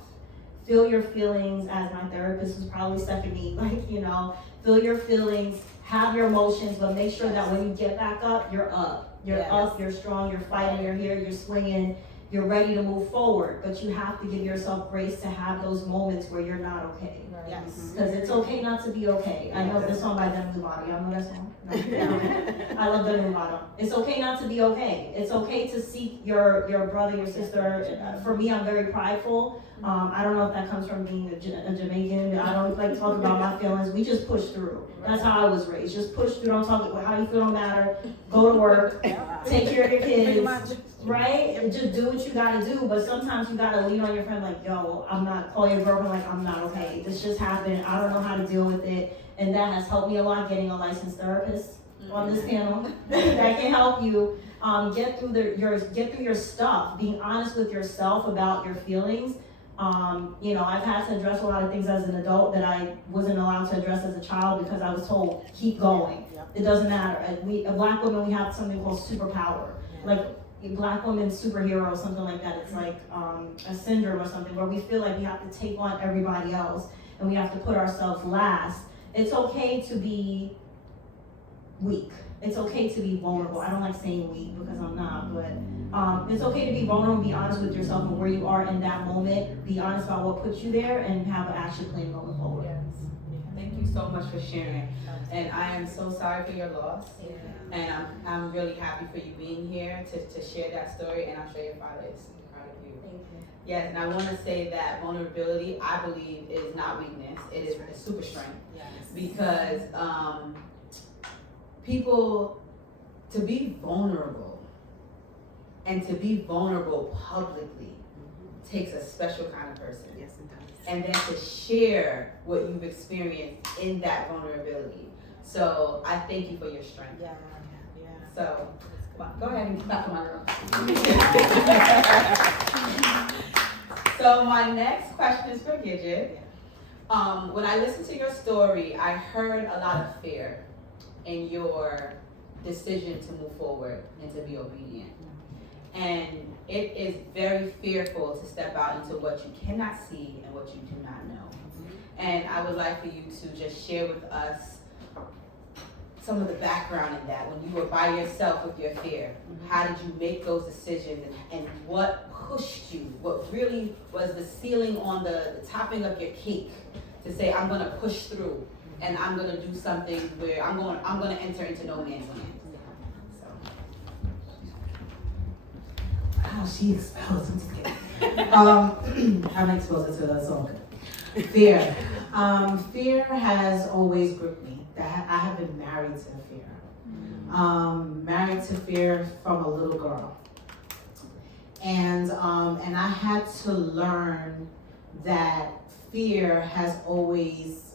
Feel your feelings, as my therapist was probably second me, like, you know, feel your feelings, have your emotions, but make sure that when you get back up, you're up. You're up, you're strong, you're fighting, you're here, you're swinging, you're ready to move forward. But you have to give yourself grace to have those moments where you're not okay. Yes. Because it's okay not to be okay. I know this song by Demi Lovato. Y'all know that song? No. I love Demi Lovato. It's okay not to be okay. It's okay to seek your brother, your sister. For me, I'm very prideful. I don't know if that comes from being a Jamaican. I don't like to talk about my feelings. We just push through. That's how I was raised. Just push through. Don't talk about how you feel don't matter. Go to work. Take care of your kids. Right? And just do what you gotta do. But sometimes you gotta lean on your friend like, yo, I'm not, call your girlfriend like, I'm not okay. This just happened. I don't know how to deal with it. And that has helped me a lot, getting a licensed therapist on this panel that can help you get through your stuff, being honest with yourself about your feelings. You know, I've had to address a lot of things as an adult that I wasn't allowed to address as a child because I was told, keep going. It doesn't matter. Black women, we have something called superpower. Like, Black woman superhero, something like that. It's like a syndrome or something where we feel like we have to take on everybody else and we have to put ourselves last. It's okay to be weak. It's okay to be vulnerable. I don't like saying weak because I'm not, but it's okay to be vulnerable, be honest with yourself and where you are in that moment. Be honest about what put you there and have an action plan going forward. Yes. Thank you so much for sharing. And I am so sorry for your loss. And I'm really happy for you being here to share that story, and I'm sure your father is proud of you. Yes, and I want to say that vulnerability, I believe, is not weakness. It is a super strength. Yes. Because people, to be vulnerable and to be vulnerable publicly takes a special kind of person. Yes, it does. And then to share what you've experienced in that vulnerability. So I thank you for your strength. Yeah, yeah. So go ahead and clap for my girl. So my next question is for Gidget. When I listened to your story, I heard a lot of fear in your decision to move forward and to be obedient. And it is very fearful to step out into what you cannot see and what you do not know. And I would like for you to just share with us some of the background in that. When you were by yourself with your fear, how did you make those decisions, and what pushed you? What really was the ceiling on the topping of your cake to say, I'm gonna push through and I'm gonna do something where I'm gonna enter into no man's land. Wow, she exposed. I'm just kidding. I'm exposed to that song. Fear. Fear has always gripped me. That I have been married to fear. Married to fear from a little girl. And I had to learn that fear has always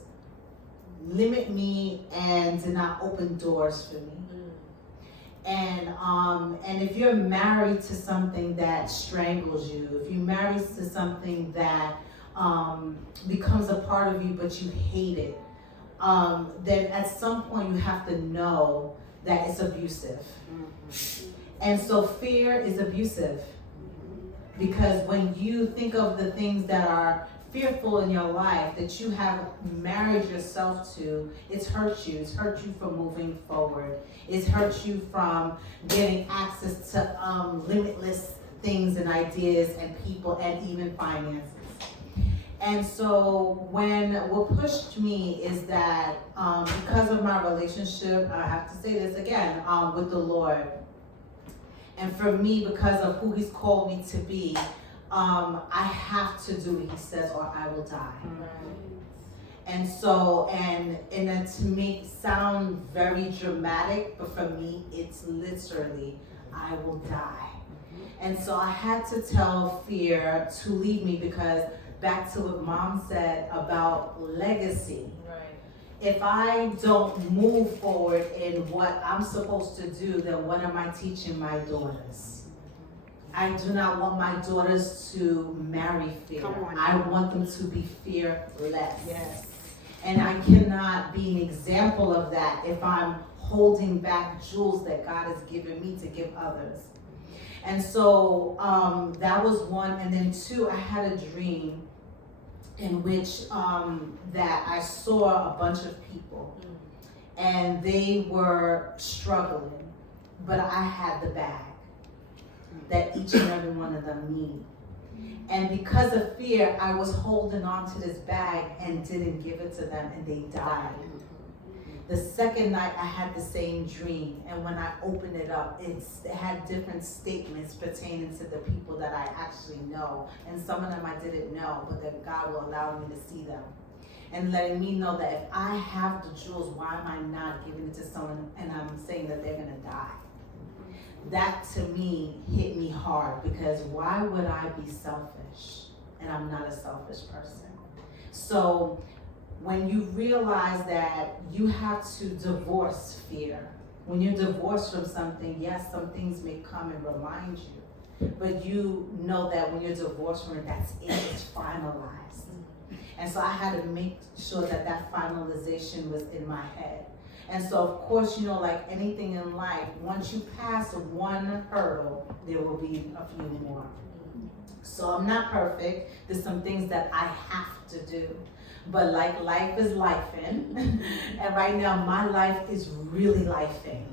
limited me and did not open doors for me. And if you're married to something that strangles you, if you're married to something that becomes a part of you but you hate it, then at some point you have to know that it's abusive. And so fear is abusive, because when you think of the things that are fearful in your life that you have married yourself to, it's hurt you. It's hurt you from moving forward. It's hurt you from getting access to limitless things and ideas and people and even finances. And so what pushed me is that because of my relationship, I have to say this again, with the Lord. And for me, because of who He's called me to be, I have to do what He says or I will die. And so, and that to make sound very dramatic, but for me, it's literally, I will die. And so I had to tell fear to leave me, because back to what Mom said about legacy. If I don't move forward in what I'm supposed to do, then what am I teaching my daughters? I do not want my daughters to marry fear. I want them to be fearless. Yes. And I cannot be an example of that if I'm holding back jewels that God has given me to give others. And so that was one. And then two, I had a dream in which that I saw a bunch of people and they were struggling, but I had the bag that each and every one of them need. And because of fear, I was holding on to this bag and didn't give it to them, and they died. The second night I had the same dream, and when I opened it up, it had different statements pertaining to the people that I actually know, and some of them I didn't know, but that God will allow me to see them. And letting me know that if I have the jewels, why am I not giving it to someone and I'm saying that they're gonna die? That to me hit me hard, because why would I be selfish? And I'm not a selfish person. So when you realize that you have to divorce fear, when you're divorced from something, yes, some things may come and remind you, but you know that when you're divorced from it, that's it, it's finalized. And so I had to make sure that that finalization was in my head. And so of course, you know, like anything in life, once you pass one hurdle, there will be a few more. So I'm not perfect. There's some things that I have to do. But like life is lifing, and right now my life is really lifing.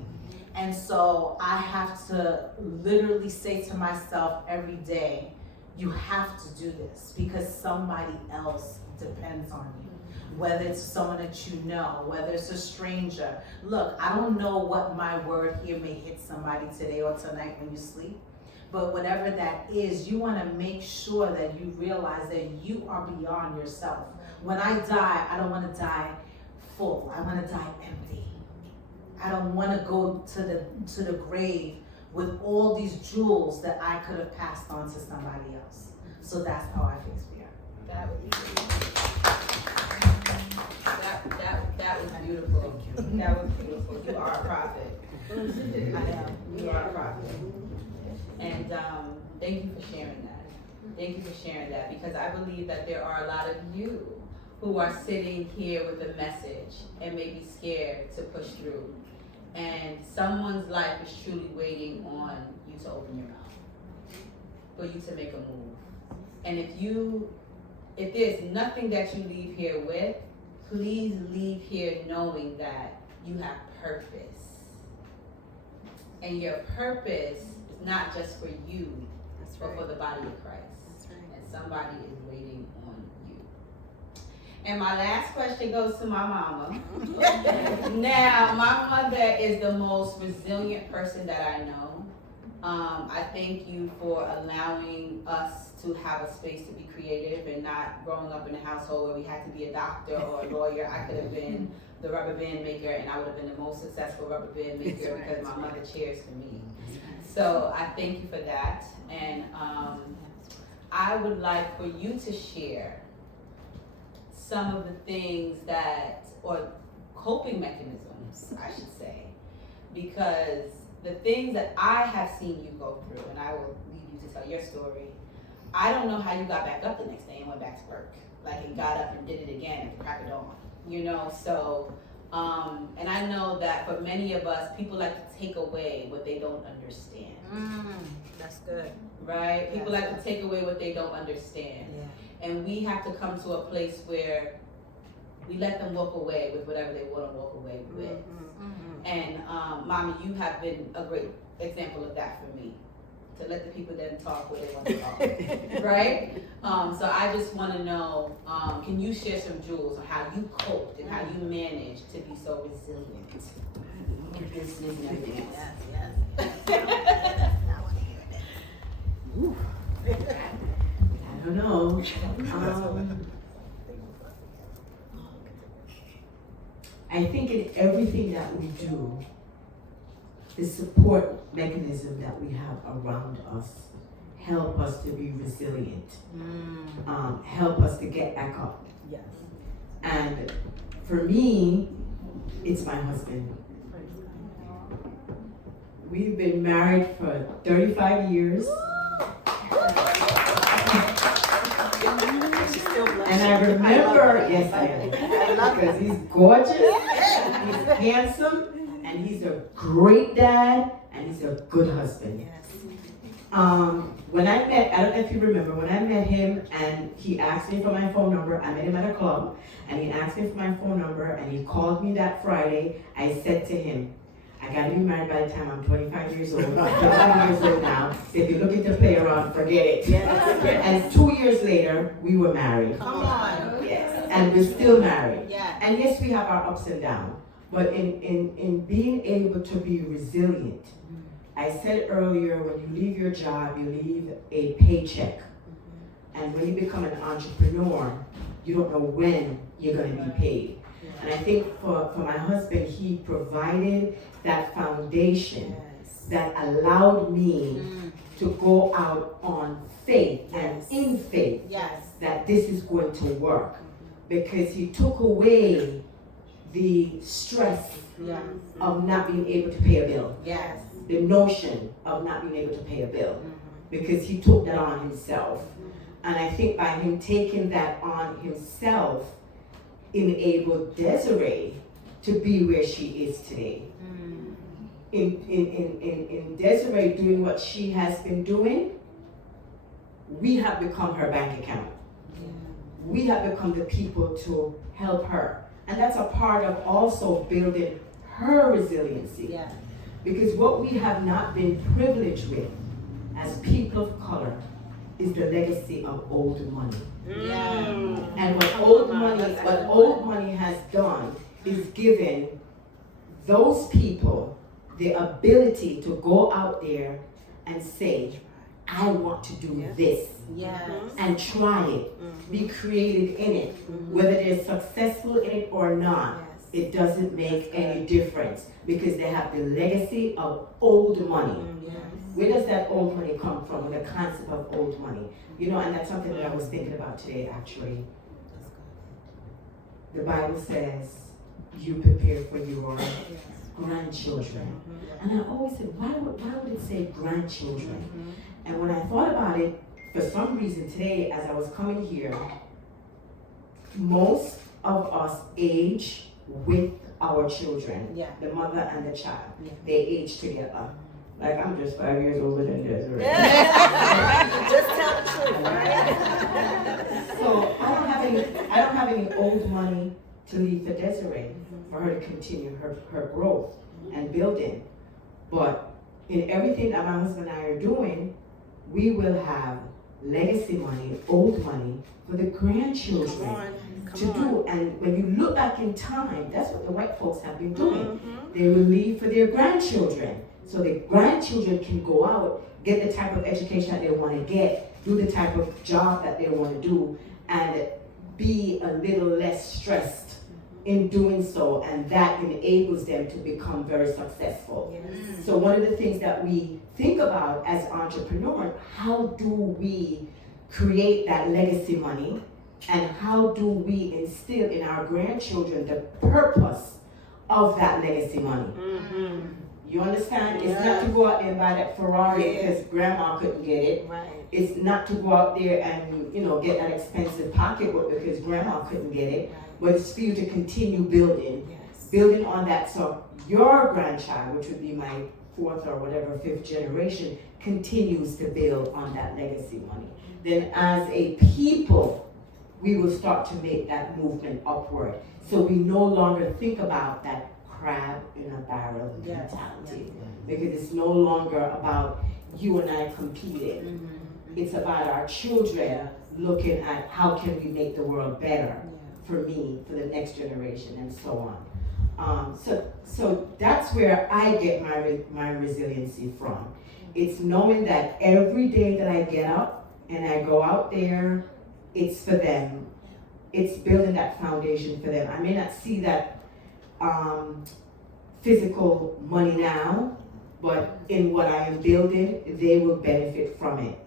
And so I have to literally say to myself every day, you have to do this because somebody else depends on you. Whether it's someone that you know, whether it's a stranger. Look, I don't know what my word here may hit somebody today or tonight when you sleep, but whatever that is, you want to make sure that you realize that you are beyond yourself. When I die, I don't want to die full. I want to die empty. I don't want to go to the grave with all these jewels that I could have passed on to somebody else. So that's how I feel we are. That was that was beautiful. That was beautiful. You are a prophet. I am. You are a prophet. And thank you for sharing that. Thank you for sharing that, because I believe that there are a lot of you who are sitting here with a message and may be scared to push through. And someone's life is truly waiting on you to open your mouth, for you to make a move. And if there's nothing that you leave here with, please leave here knowing that you have purpose. And your purpose is not just for you, but for the body of Christ. And somebody is waiting on you. And my last question goes to my mama. Now, my mother is the most resilient person that I know. I thank you for allowing us to have a space to be creative and not growing up in a household where we had to be a doctor or a lawyer. I could have been the rubber band maker, and I would have been the most successful rubber band maker because my mother cheers for me. So I thank you for that. And I would like for you to share some of the things or coping mechanisms, I should say, because the things that I have seen you go through, and I will leave you to tell your story, I don't know how you got back up the next day and went back to work, and got up and did it again at the crack of dawn, so, and I know that for many of us, people like to take away what they don't understand. That's good. Right? People like to take away what they don't understand. Yeah. And we have to come to a place where we let them walk away with whatever they want to walk away with. Mm-hmm. And Mommy, you have been a great example of that for me. To let the people then talk where they want to talk. Right? So I just want to know, can you share some jewels on how you coped and how you managed to be so resilient in business and everything else? Yes. I want to hear that. I don't know. I think in everything that we do, the support mechanism that we have around us help us to be resilient, help us to get back up. Yes. And for me, it's my husband. We've been married for 35 years. And I remember, yes I am, because he's gorgeous, he's handsome, and he's a great dad, and he's a good husband. Yes. When I don't know if you remember, when I met him and he asked me for my phone number, I met him at a club, and he asked me for my phone number, and he called me that Friday. I said to him, I gotta be married by the time I'm 25 years old. I'm 25 years old now. So if you're looking to play around, forget it. And 2 years later, we were married. Come on. Yes. And we're still married. Yeah. And yes, we have our ups and downs. But in being able to be resilient, I said earlier, when you leave your job, you leave a paycheck. And when you become an entrepreneur, you don't know when you're going to be paid. And I think for my husband, he provided that foundation that allowed me to go out on faith and in faith that this is going to work. Because he took away the stress of not being able to pay a bill. Yes. The notion of not being able to pay a bill. Because he took that on himself. And I think by him taking that on himself, enabled Desiree to be where she is today. In Desiree doing what she has been doing, we have become her bank account. We have become the people to help her. And that's a part of also building her resiliency. Yeah. Because what we have not been privileged with as people of color is the legacy of old money. Yeah. And what old money has done is given those people the ability to go out there and say, I want to do this. Yes. And try it. Be creative in it. Whether they're successful in it or not, it doesn't make any difference because they have the legacy of old money. Where does that old money come from? The concept of old money. You know, and that's something that I was thinking about today actually. The Bible says you prepare for your grandchildren. And I always said, why would it say grandchildren? And when I thought about it, for some reason today, as I was coming here, most of us age with our children, the mother and the child. They age together. Like I'm just 5 years older than Desiree. Just tell the truth, right? So I don't have any old money to leave for Desiree for her to continue her growth and building. But in everything that my husband and I are doing, we will have legacy money, old money for the grandchildren to do. And when you look back in time, that's what the white folks have been doing. They will leave for their grandchildren. So the grandchildren can go out, get the type of education that they want to get, do the type of job that they want to do, and be a little less stressed in doing so, and that enables them to become very successful. So one of the things that we think about as entrepreneurs, how do we create that legacy money, and how do we instill in our grandchildren the purpose of that legacy money? You understand? It's not to go out there and buy that Ferrari because grandma couldn't get it. It's not to go out there and get that expensive pocketbook because grandma couldn't get it. But it's for you to continue building on that. So your grandchild, which would be my fourth or whatever, fifth generation, continues to build on that legacy money. Then as a people, we will start to make that movement upward. So we no longer think about that crab in a barrel mentality. Because it's no longer about you and I competing. It's about our children looking at how can we make the world better for me, for the next generation, and so on. So that's where I get my resiliency from. It's knowing that every day that I get up and I go out there, it's for them. It's building that foundation for them. I may not see that physical money now, but in what I am building, they will benefit from it.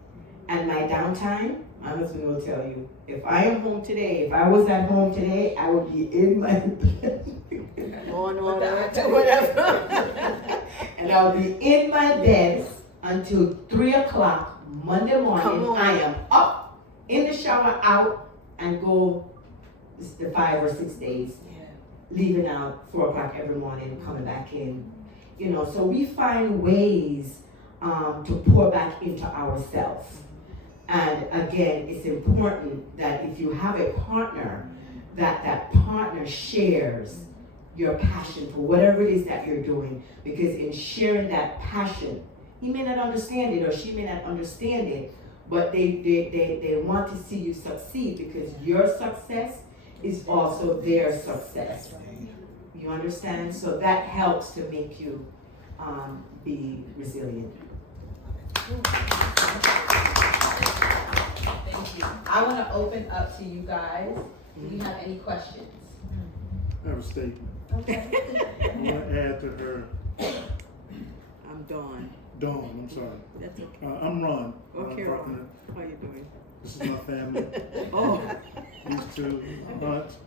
And my downtime, my husband will tell you, if I am home today, if I was at home today, I would be in my bed. And I'll be in my bed until 3 o'clock Monday morning. I am up, in the shower, out, and go the 5 or 6 days. Leaving out 4 o'clock every morning, coming back in. So we find ways to pour back into ourselves. And again, it's important that if you have a partner, that partner shares your passion for whatever it is that you're doing. Because in sharing that passion, he may not understand it or she may not understand it, but they want to see you succeed because your success is also their success. You understand? So that helps to make you be resilient. Thank you. I want to open up to you guys. Do you have any questions? I have a statement. Okay. I want to add to her. I'm Dawn. Dawn, I'm sorry. That's okay. I'm Ron. Okay, Ron. Ron. How you doing? This is my family. Oh. These two aunts.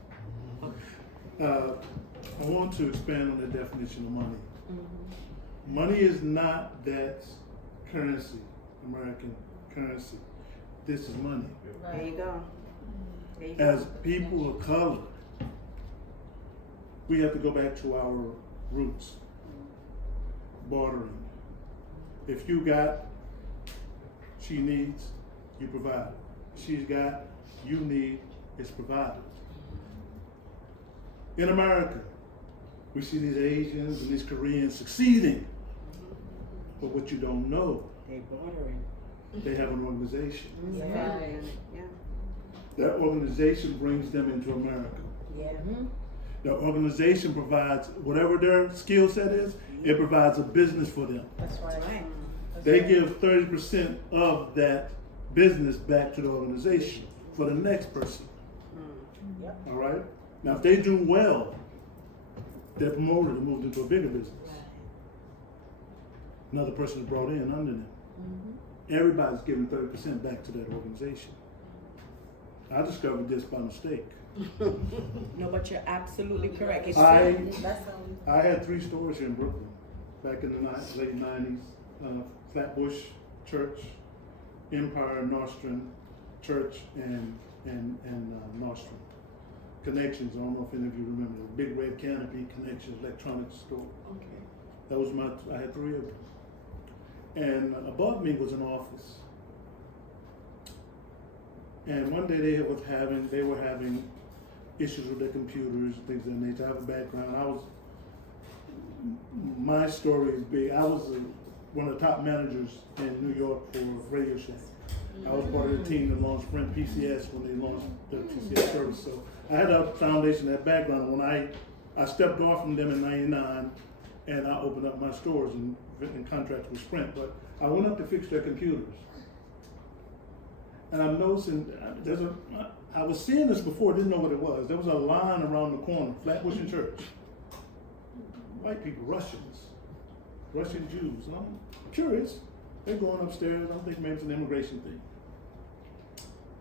I want to expand on the definition of money. Money is not that currency, American currency. This is money. There you go. As people of color, we have to go back to our roots. Bartering. If you got, she needs, you provide. She's got, you need, it's provided. In America, we see these Asians and these Koreans succeeding. But what you don't know, They bartering. they have an organization. Yeah. That organization brings them into America. Yeah. The organization provides whatever their skill set is, it provides a business for them. That's right. They give 30% of that business back to the organization for the next person. All right? Now, if they do well, they're promoted and moved into a bigger business. Another person is brought in under them. Everybody's giving 30% back to that organization. I discovered this by mistake. No, but you're absolutely correct. It's I That's had 3 stores here in Brooklyn back in the late 90s. Flatbush Church, Empire Nordstrom Church, and Nordstrom Connections. I don't know if any of you remember the Big Red Canopy Connections electronics store. okay. That was I had 3 of them. And above me was an office. And one day they were having issues with their computers, things of that nature. I have a background. My story is big. I was one of the top managers in New York for Radio Shack. I was part of the team that launched Sprint PCS when they launched the PCS service. So I had a foundation, that background. When I stepped off from them in '99, and I opened up my stores and contracts with Sprint. But I went up to fix their computers. And I'm noticing I was seeing this before, didn't know what it was. There was a line around the corner, Flatbush and Church. White people, Russian Jews. And I'm curious. They're going upstairs. I'm thinking maybe it's an immigration thing.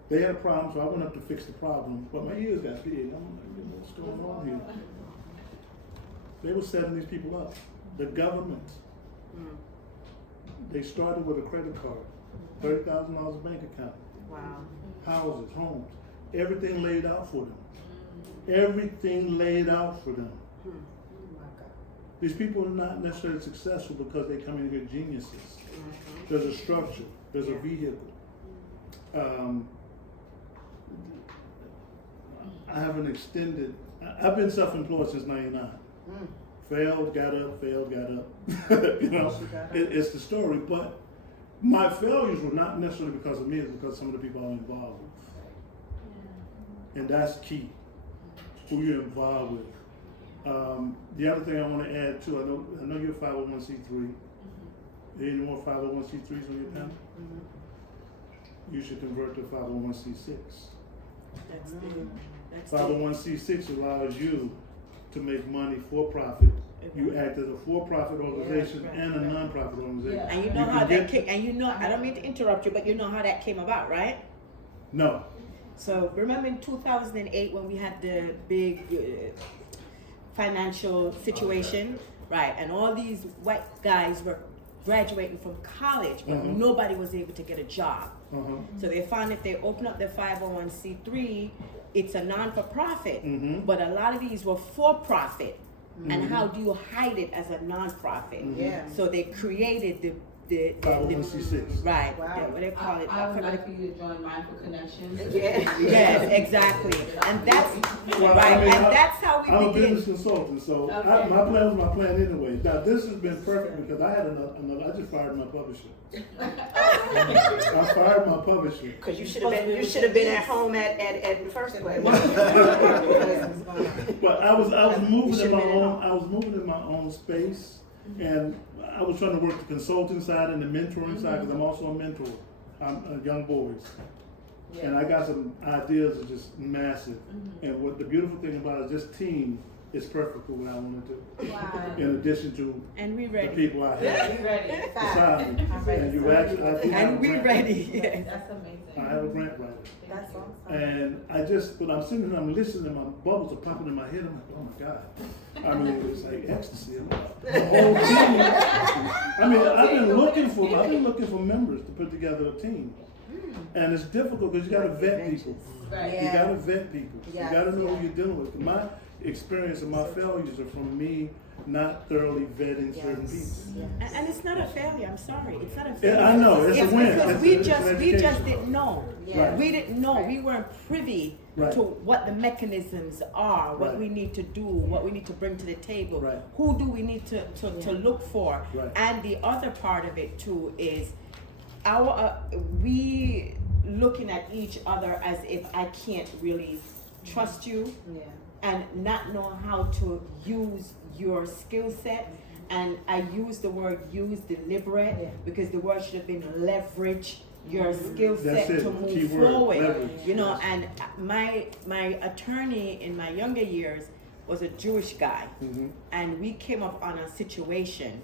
They had a problem, so I went up to fix the problem. But my ears got big. I'm like, what's going on here? They were setting these people up. The government. They started with a credit card, $30,000 a bank account. wow. Houses, homes, everything laid out for them. Everything laid out for them. These people are not necessarily successful because they come in here geniuses. There's a structure, there's a vehicle. I've been self-employed since '99. Failed, got up, failed, got up. You know, it's the story. But my failures were not necessarily because of me, it's because some of the people I'm involved with. And that's key, who you're involved with. The other thing I want to add too, I know you're 501c3. Any more 501c3s on your panel? You should convert to 501c6. That's good. 501c6 allows you to make money for profit. You act as a for-profit organization and a non-profit organization. And you know how that came, and you know, I don't mean to interrupt you, but you know how that came about, right? No. So remember in 2008 when we had the big financial situation, right? And all these white guys were graduating from college, but nobody was able to get a job. So they found if they open up their 501c3, it's a non-for-profit, but a lot of these were for-profit. And how do you hide it as a non-profit? Yeah. So they created the 501c6. right. Wow. What they call it? I would like for you to join Mindful Connections. Yes, exactly. And that's Well, right. I mean, and that's how we I'm a begin. business consultant, so my plan was my plan anyway. Now this has been perfect because I had another. I just fired my publisher. I fired my publisher. Because you should have been at home at the first place. But I was moving in my own. I was moving in my own space, and I was trying to work the consulting side and the mentoring side because I'm also a mentor. I'm young boys. And I got some ideas that are just massive. And what the beautiful thing about it is this team is perfect for what I want to do. Wow. In addition to And we the ready. people I have We ready. beside me. And you actually, I think I have And a we grant- ready. Yes. That's amazing. I have a grant writer. That's awesome. And when I'm sitting there, I'm listening, and my bubbles are popping in my head. I'm like, oh my God. I mean, it's like ecstasy. I'm like, the whole team. I mean, I've been looking for members to put together a team. And it's difficult because you got to vet people. Right. You got to vet people. Yes. You got to know who you're dealing with. My experience and my failures are from me not thoroughly vetting certain people. And it's not a failure. I'm sorry. It's not a failure. Yeah, I know. It's a win. Because It's we an just education. didn't know. Right. We didn't know. We weren't privy Right. to what the mechanisms are, what Right. we need to do, what we need to bring to the table. Right. Who do we need to look for? Right. And the other part of it too is we looking at each other as if I can't really trust you Yeah. and not know how to use your skill set. And I use the word use deliberate because the word should have been leverage your skill That's set it, to move keyword, forward. leverage. You know, and my attorney in my younger years was a Jewish guy, and we came up on a situation,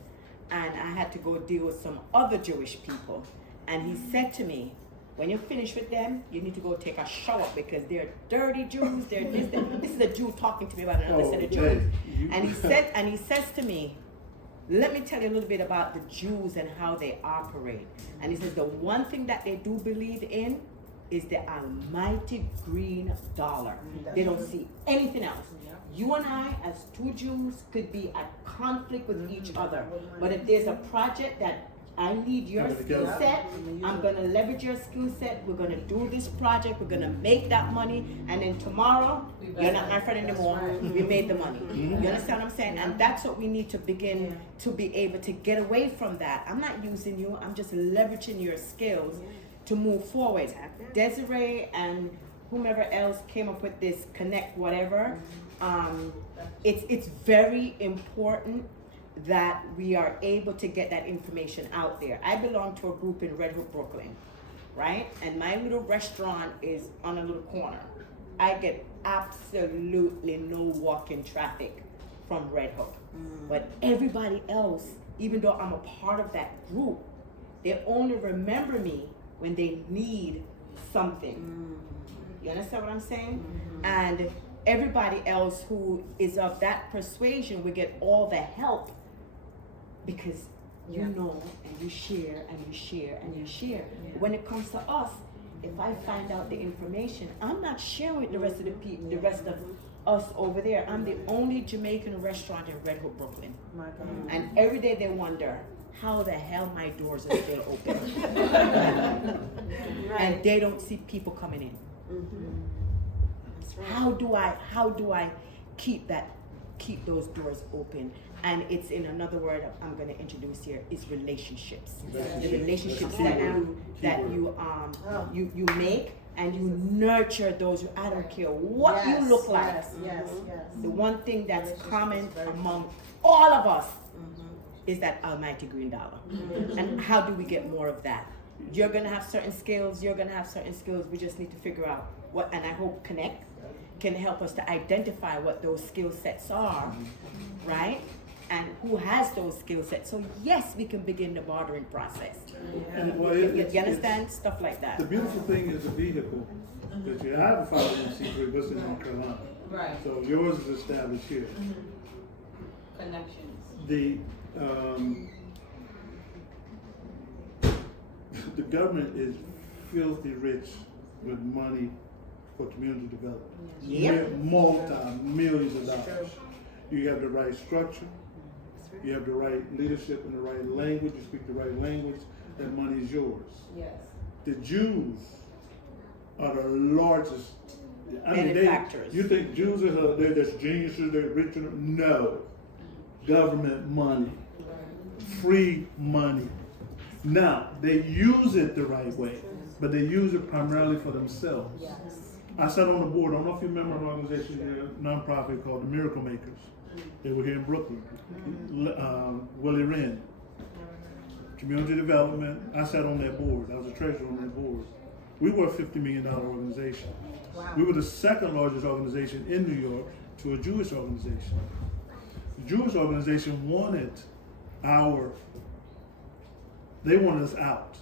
and I had to go deal with some other Jewish people, and he said to me, when you're finished with them, you need to go take a shower because they're dirty Jews. They're this. This is a Jew talking to me about another set of Jews, and he says to me, let me tell you a little bit about the Jews and how they operate. And he says the one thing that they do believe in is the almighty green dollar. They don't see anything else. You and I, as two Jews, could be at conflict with each other. But if there's a project that I need your skill set, I'm gonna leverage your skill set, we're gonna do this project, we're gonna make that money, and then tomorrow, you're not my friend anymore, we made the money. You understand what I'm saying? And that's what we need to begin to be able to get away from that. I'm not using you, I'm just leveraging your skills to move forward. Desiree and whomever else came up with this connect whatever, it's very important that we are able to get that information out there. I belong to a group in Red Hook, Brooklyn, right? And my little restaurant is on a little corner. I get absolutely no walk-in traffic from Red Hook. But everybody else, even though I'm a part of that group, they only remember me when they need something. You understand what I'm saying? And everybody else who is of that persuasion will get all the help because you know and you share and you share and you share. When it comes to us, if I find out the information, I'm not sharing with the rest of the people, the rest of us over there. I'm the only Jamaican restaurant in Red Hook, Brooklyn. And every day they wonder how the hell my doors are still open. And they don't see people coming in. How do I keep those doors open? And it's in another word I'm going to introduce here is relationships. The relationships that you make and you nurture those. I don't care what you look like. The one thing that's common among all of us is that almighty green dollar. And how do we get more of that? You're going to have certain skills. You're going to have certain skills. We just need to figure out what. And I hope Connect can help us to identify what those skill sets are, right? And who has those skill sets. So yes, we can begin the bartering process. And well, You understand? Stuff like that. The beautiful thing is the vehicle that you have a 501c3, but it's in North Carolina. Right. So yours is established here. Connections. The government is filthy rich with money for community development. Multi-millions of dollars. You have the right structure, you have the right leadership and the right language, you speak the right language, that money is yours. Yes. The Jews are the largest. Manufacturers. You think Jews are they're just geniuses, they're rich? No. Government money. Free money. Now, they use it the right way, but they use it primarily for themselves. I sat on the board, I don't know if you remember an organization, a nonprofit called the Miracle Makers. They were here in Brooklyn. Willie Wren, community development. I sat on that board. I was a treasurer on that board. We were a $50 million organization. We were the second largest organization in New York to a Jewish organization. The Jewish organization wanted they wanted us out.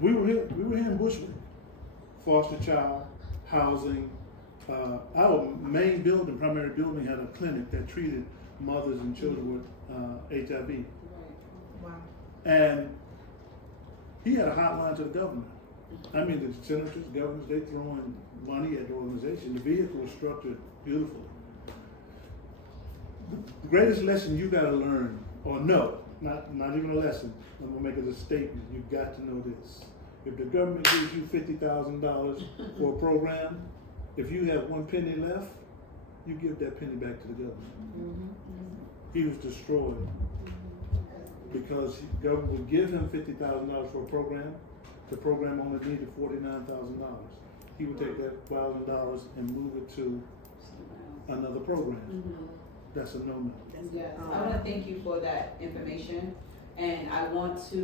We were here in Bushwick. Foster child, housing. Our main building, primary building, had a clinic that treated mothers and children with HIV. Wow. And he had a hotline to the government. I mean, the senators, governors, they throw in money at the organization. The vehicle was structured beautifully. The greatest lesson you gotta learn, or no, not even a lesson, I'm gonna make it a statement, you've got to know this. If the government gives you $50,000 for a program, if you have 1 penny left, you give that penny back to the government. He was destroyed because the government would give him $50,000 for a program. The program only needed $49,000. He would take that $1,000 and move it to another program. that's a no-no. Yes, I want to thank you for that information, and I want for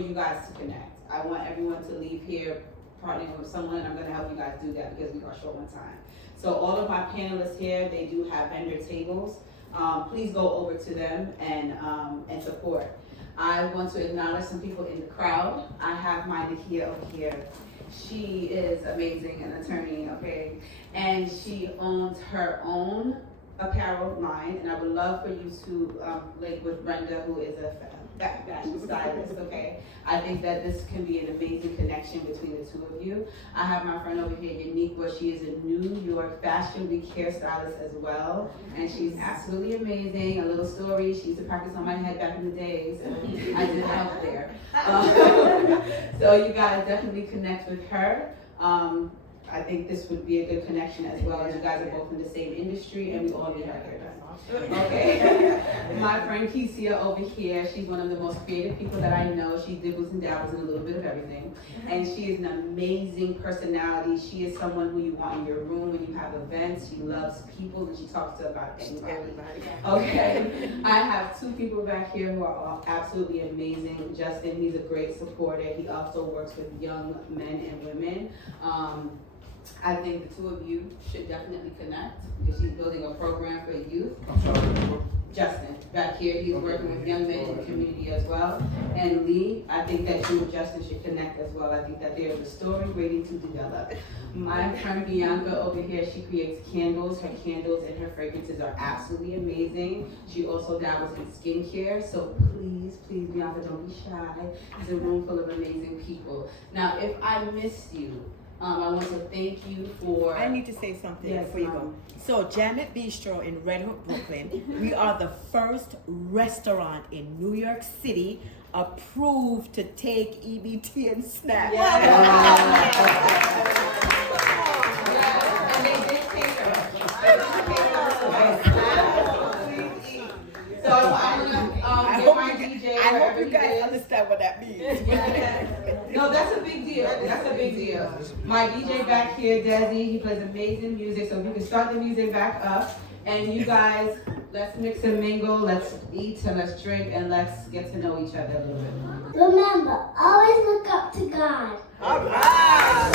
you guys to connect. I want everyone to leave here partnering with someone, and I'm going to help you guys do that because we are short on time. So all of my panelists here, they do have vendor tables. Please go over to them and support. I want to acknowledge some people in the crowd. I have my Nakia over here. She is amazing, an attorney, okay? And she owns her own apparel line, and I would love for you to link with Brenda, who is a fashion stylist, okay? I think that this can be an amazing connection between the two of you. I have my friend over here, Uniqua. She is a New York Fashion Week hairstylist as well, and she's absolutely amazing. A little story, she used to practice on my head back in the days, and I did help there. So you guys definitely connect with her. I think this would be a good connection as well, as you guys are both in the same industry and we all need our hair done. Okay. My friend Kesia over here, she's one of the most creative people that I know. She dibbles and dabbles in a little bit of everything. And she is an amazing personality. She is someone who you want in your room when you have events. She loves people and she talks to about anybody. Okay. I have two people back here who are all absolutely amazing. Justin, he's a great supporter. He also works with young men and women. I think the two of you should definitely connect because she's building a program for youth. I'm sorry. Justin, back here, he's working with young men in the community as well. And Lee, I think that you and Justin should connect as well. I think that there's a story waiting to develop. My friend Bianca over here, she creates candles. Her candles and her fragrances are absolutely amazing. She also dabbles in skincare. So please, Bianca, don't be shy. It's a room full of amazing people. Now, if I missed you, I want to thank you for... I need to say something Yes, before you go. So Janet Bistro in Red Hook, Brooklyn, we are the first restaurant in New York City approved to take EBT and SNAP. And they did take her. So I'm gonna get my DJ. I hope you guys understand what that means. No, that's a big deal. That's a big deal. My DJ back here, Desi, he plays amazing music. So if you can start the music back up, and you guys, let's mix and mingle, let's eat and let's drink, and let's get to know each other a little bit more. Remember, always look up to God. All right.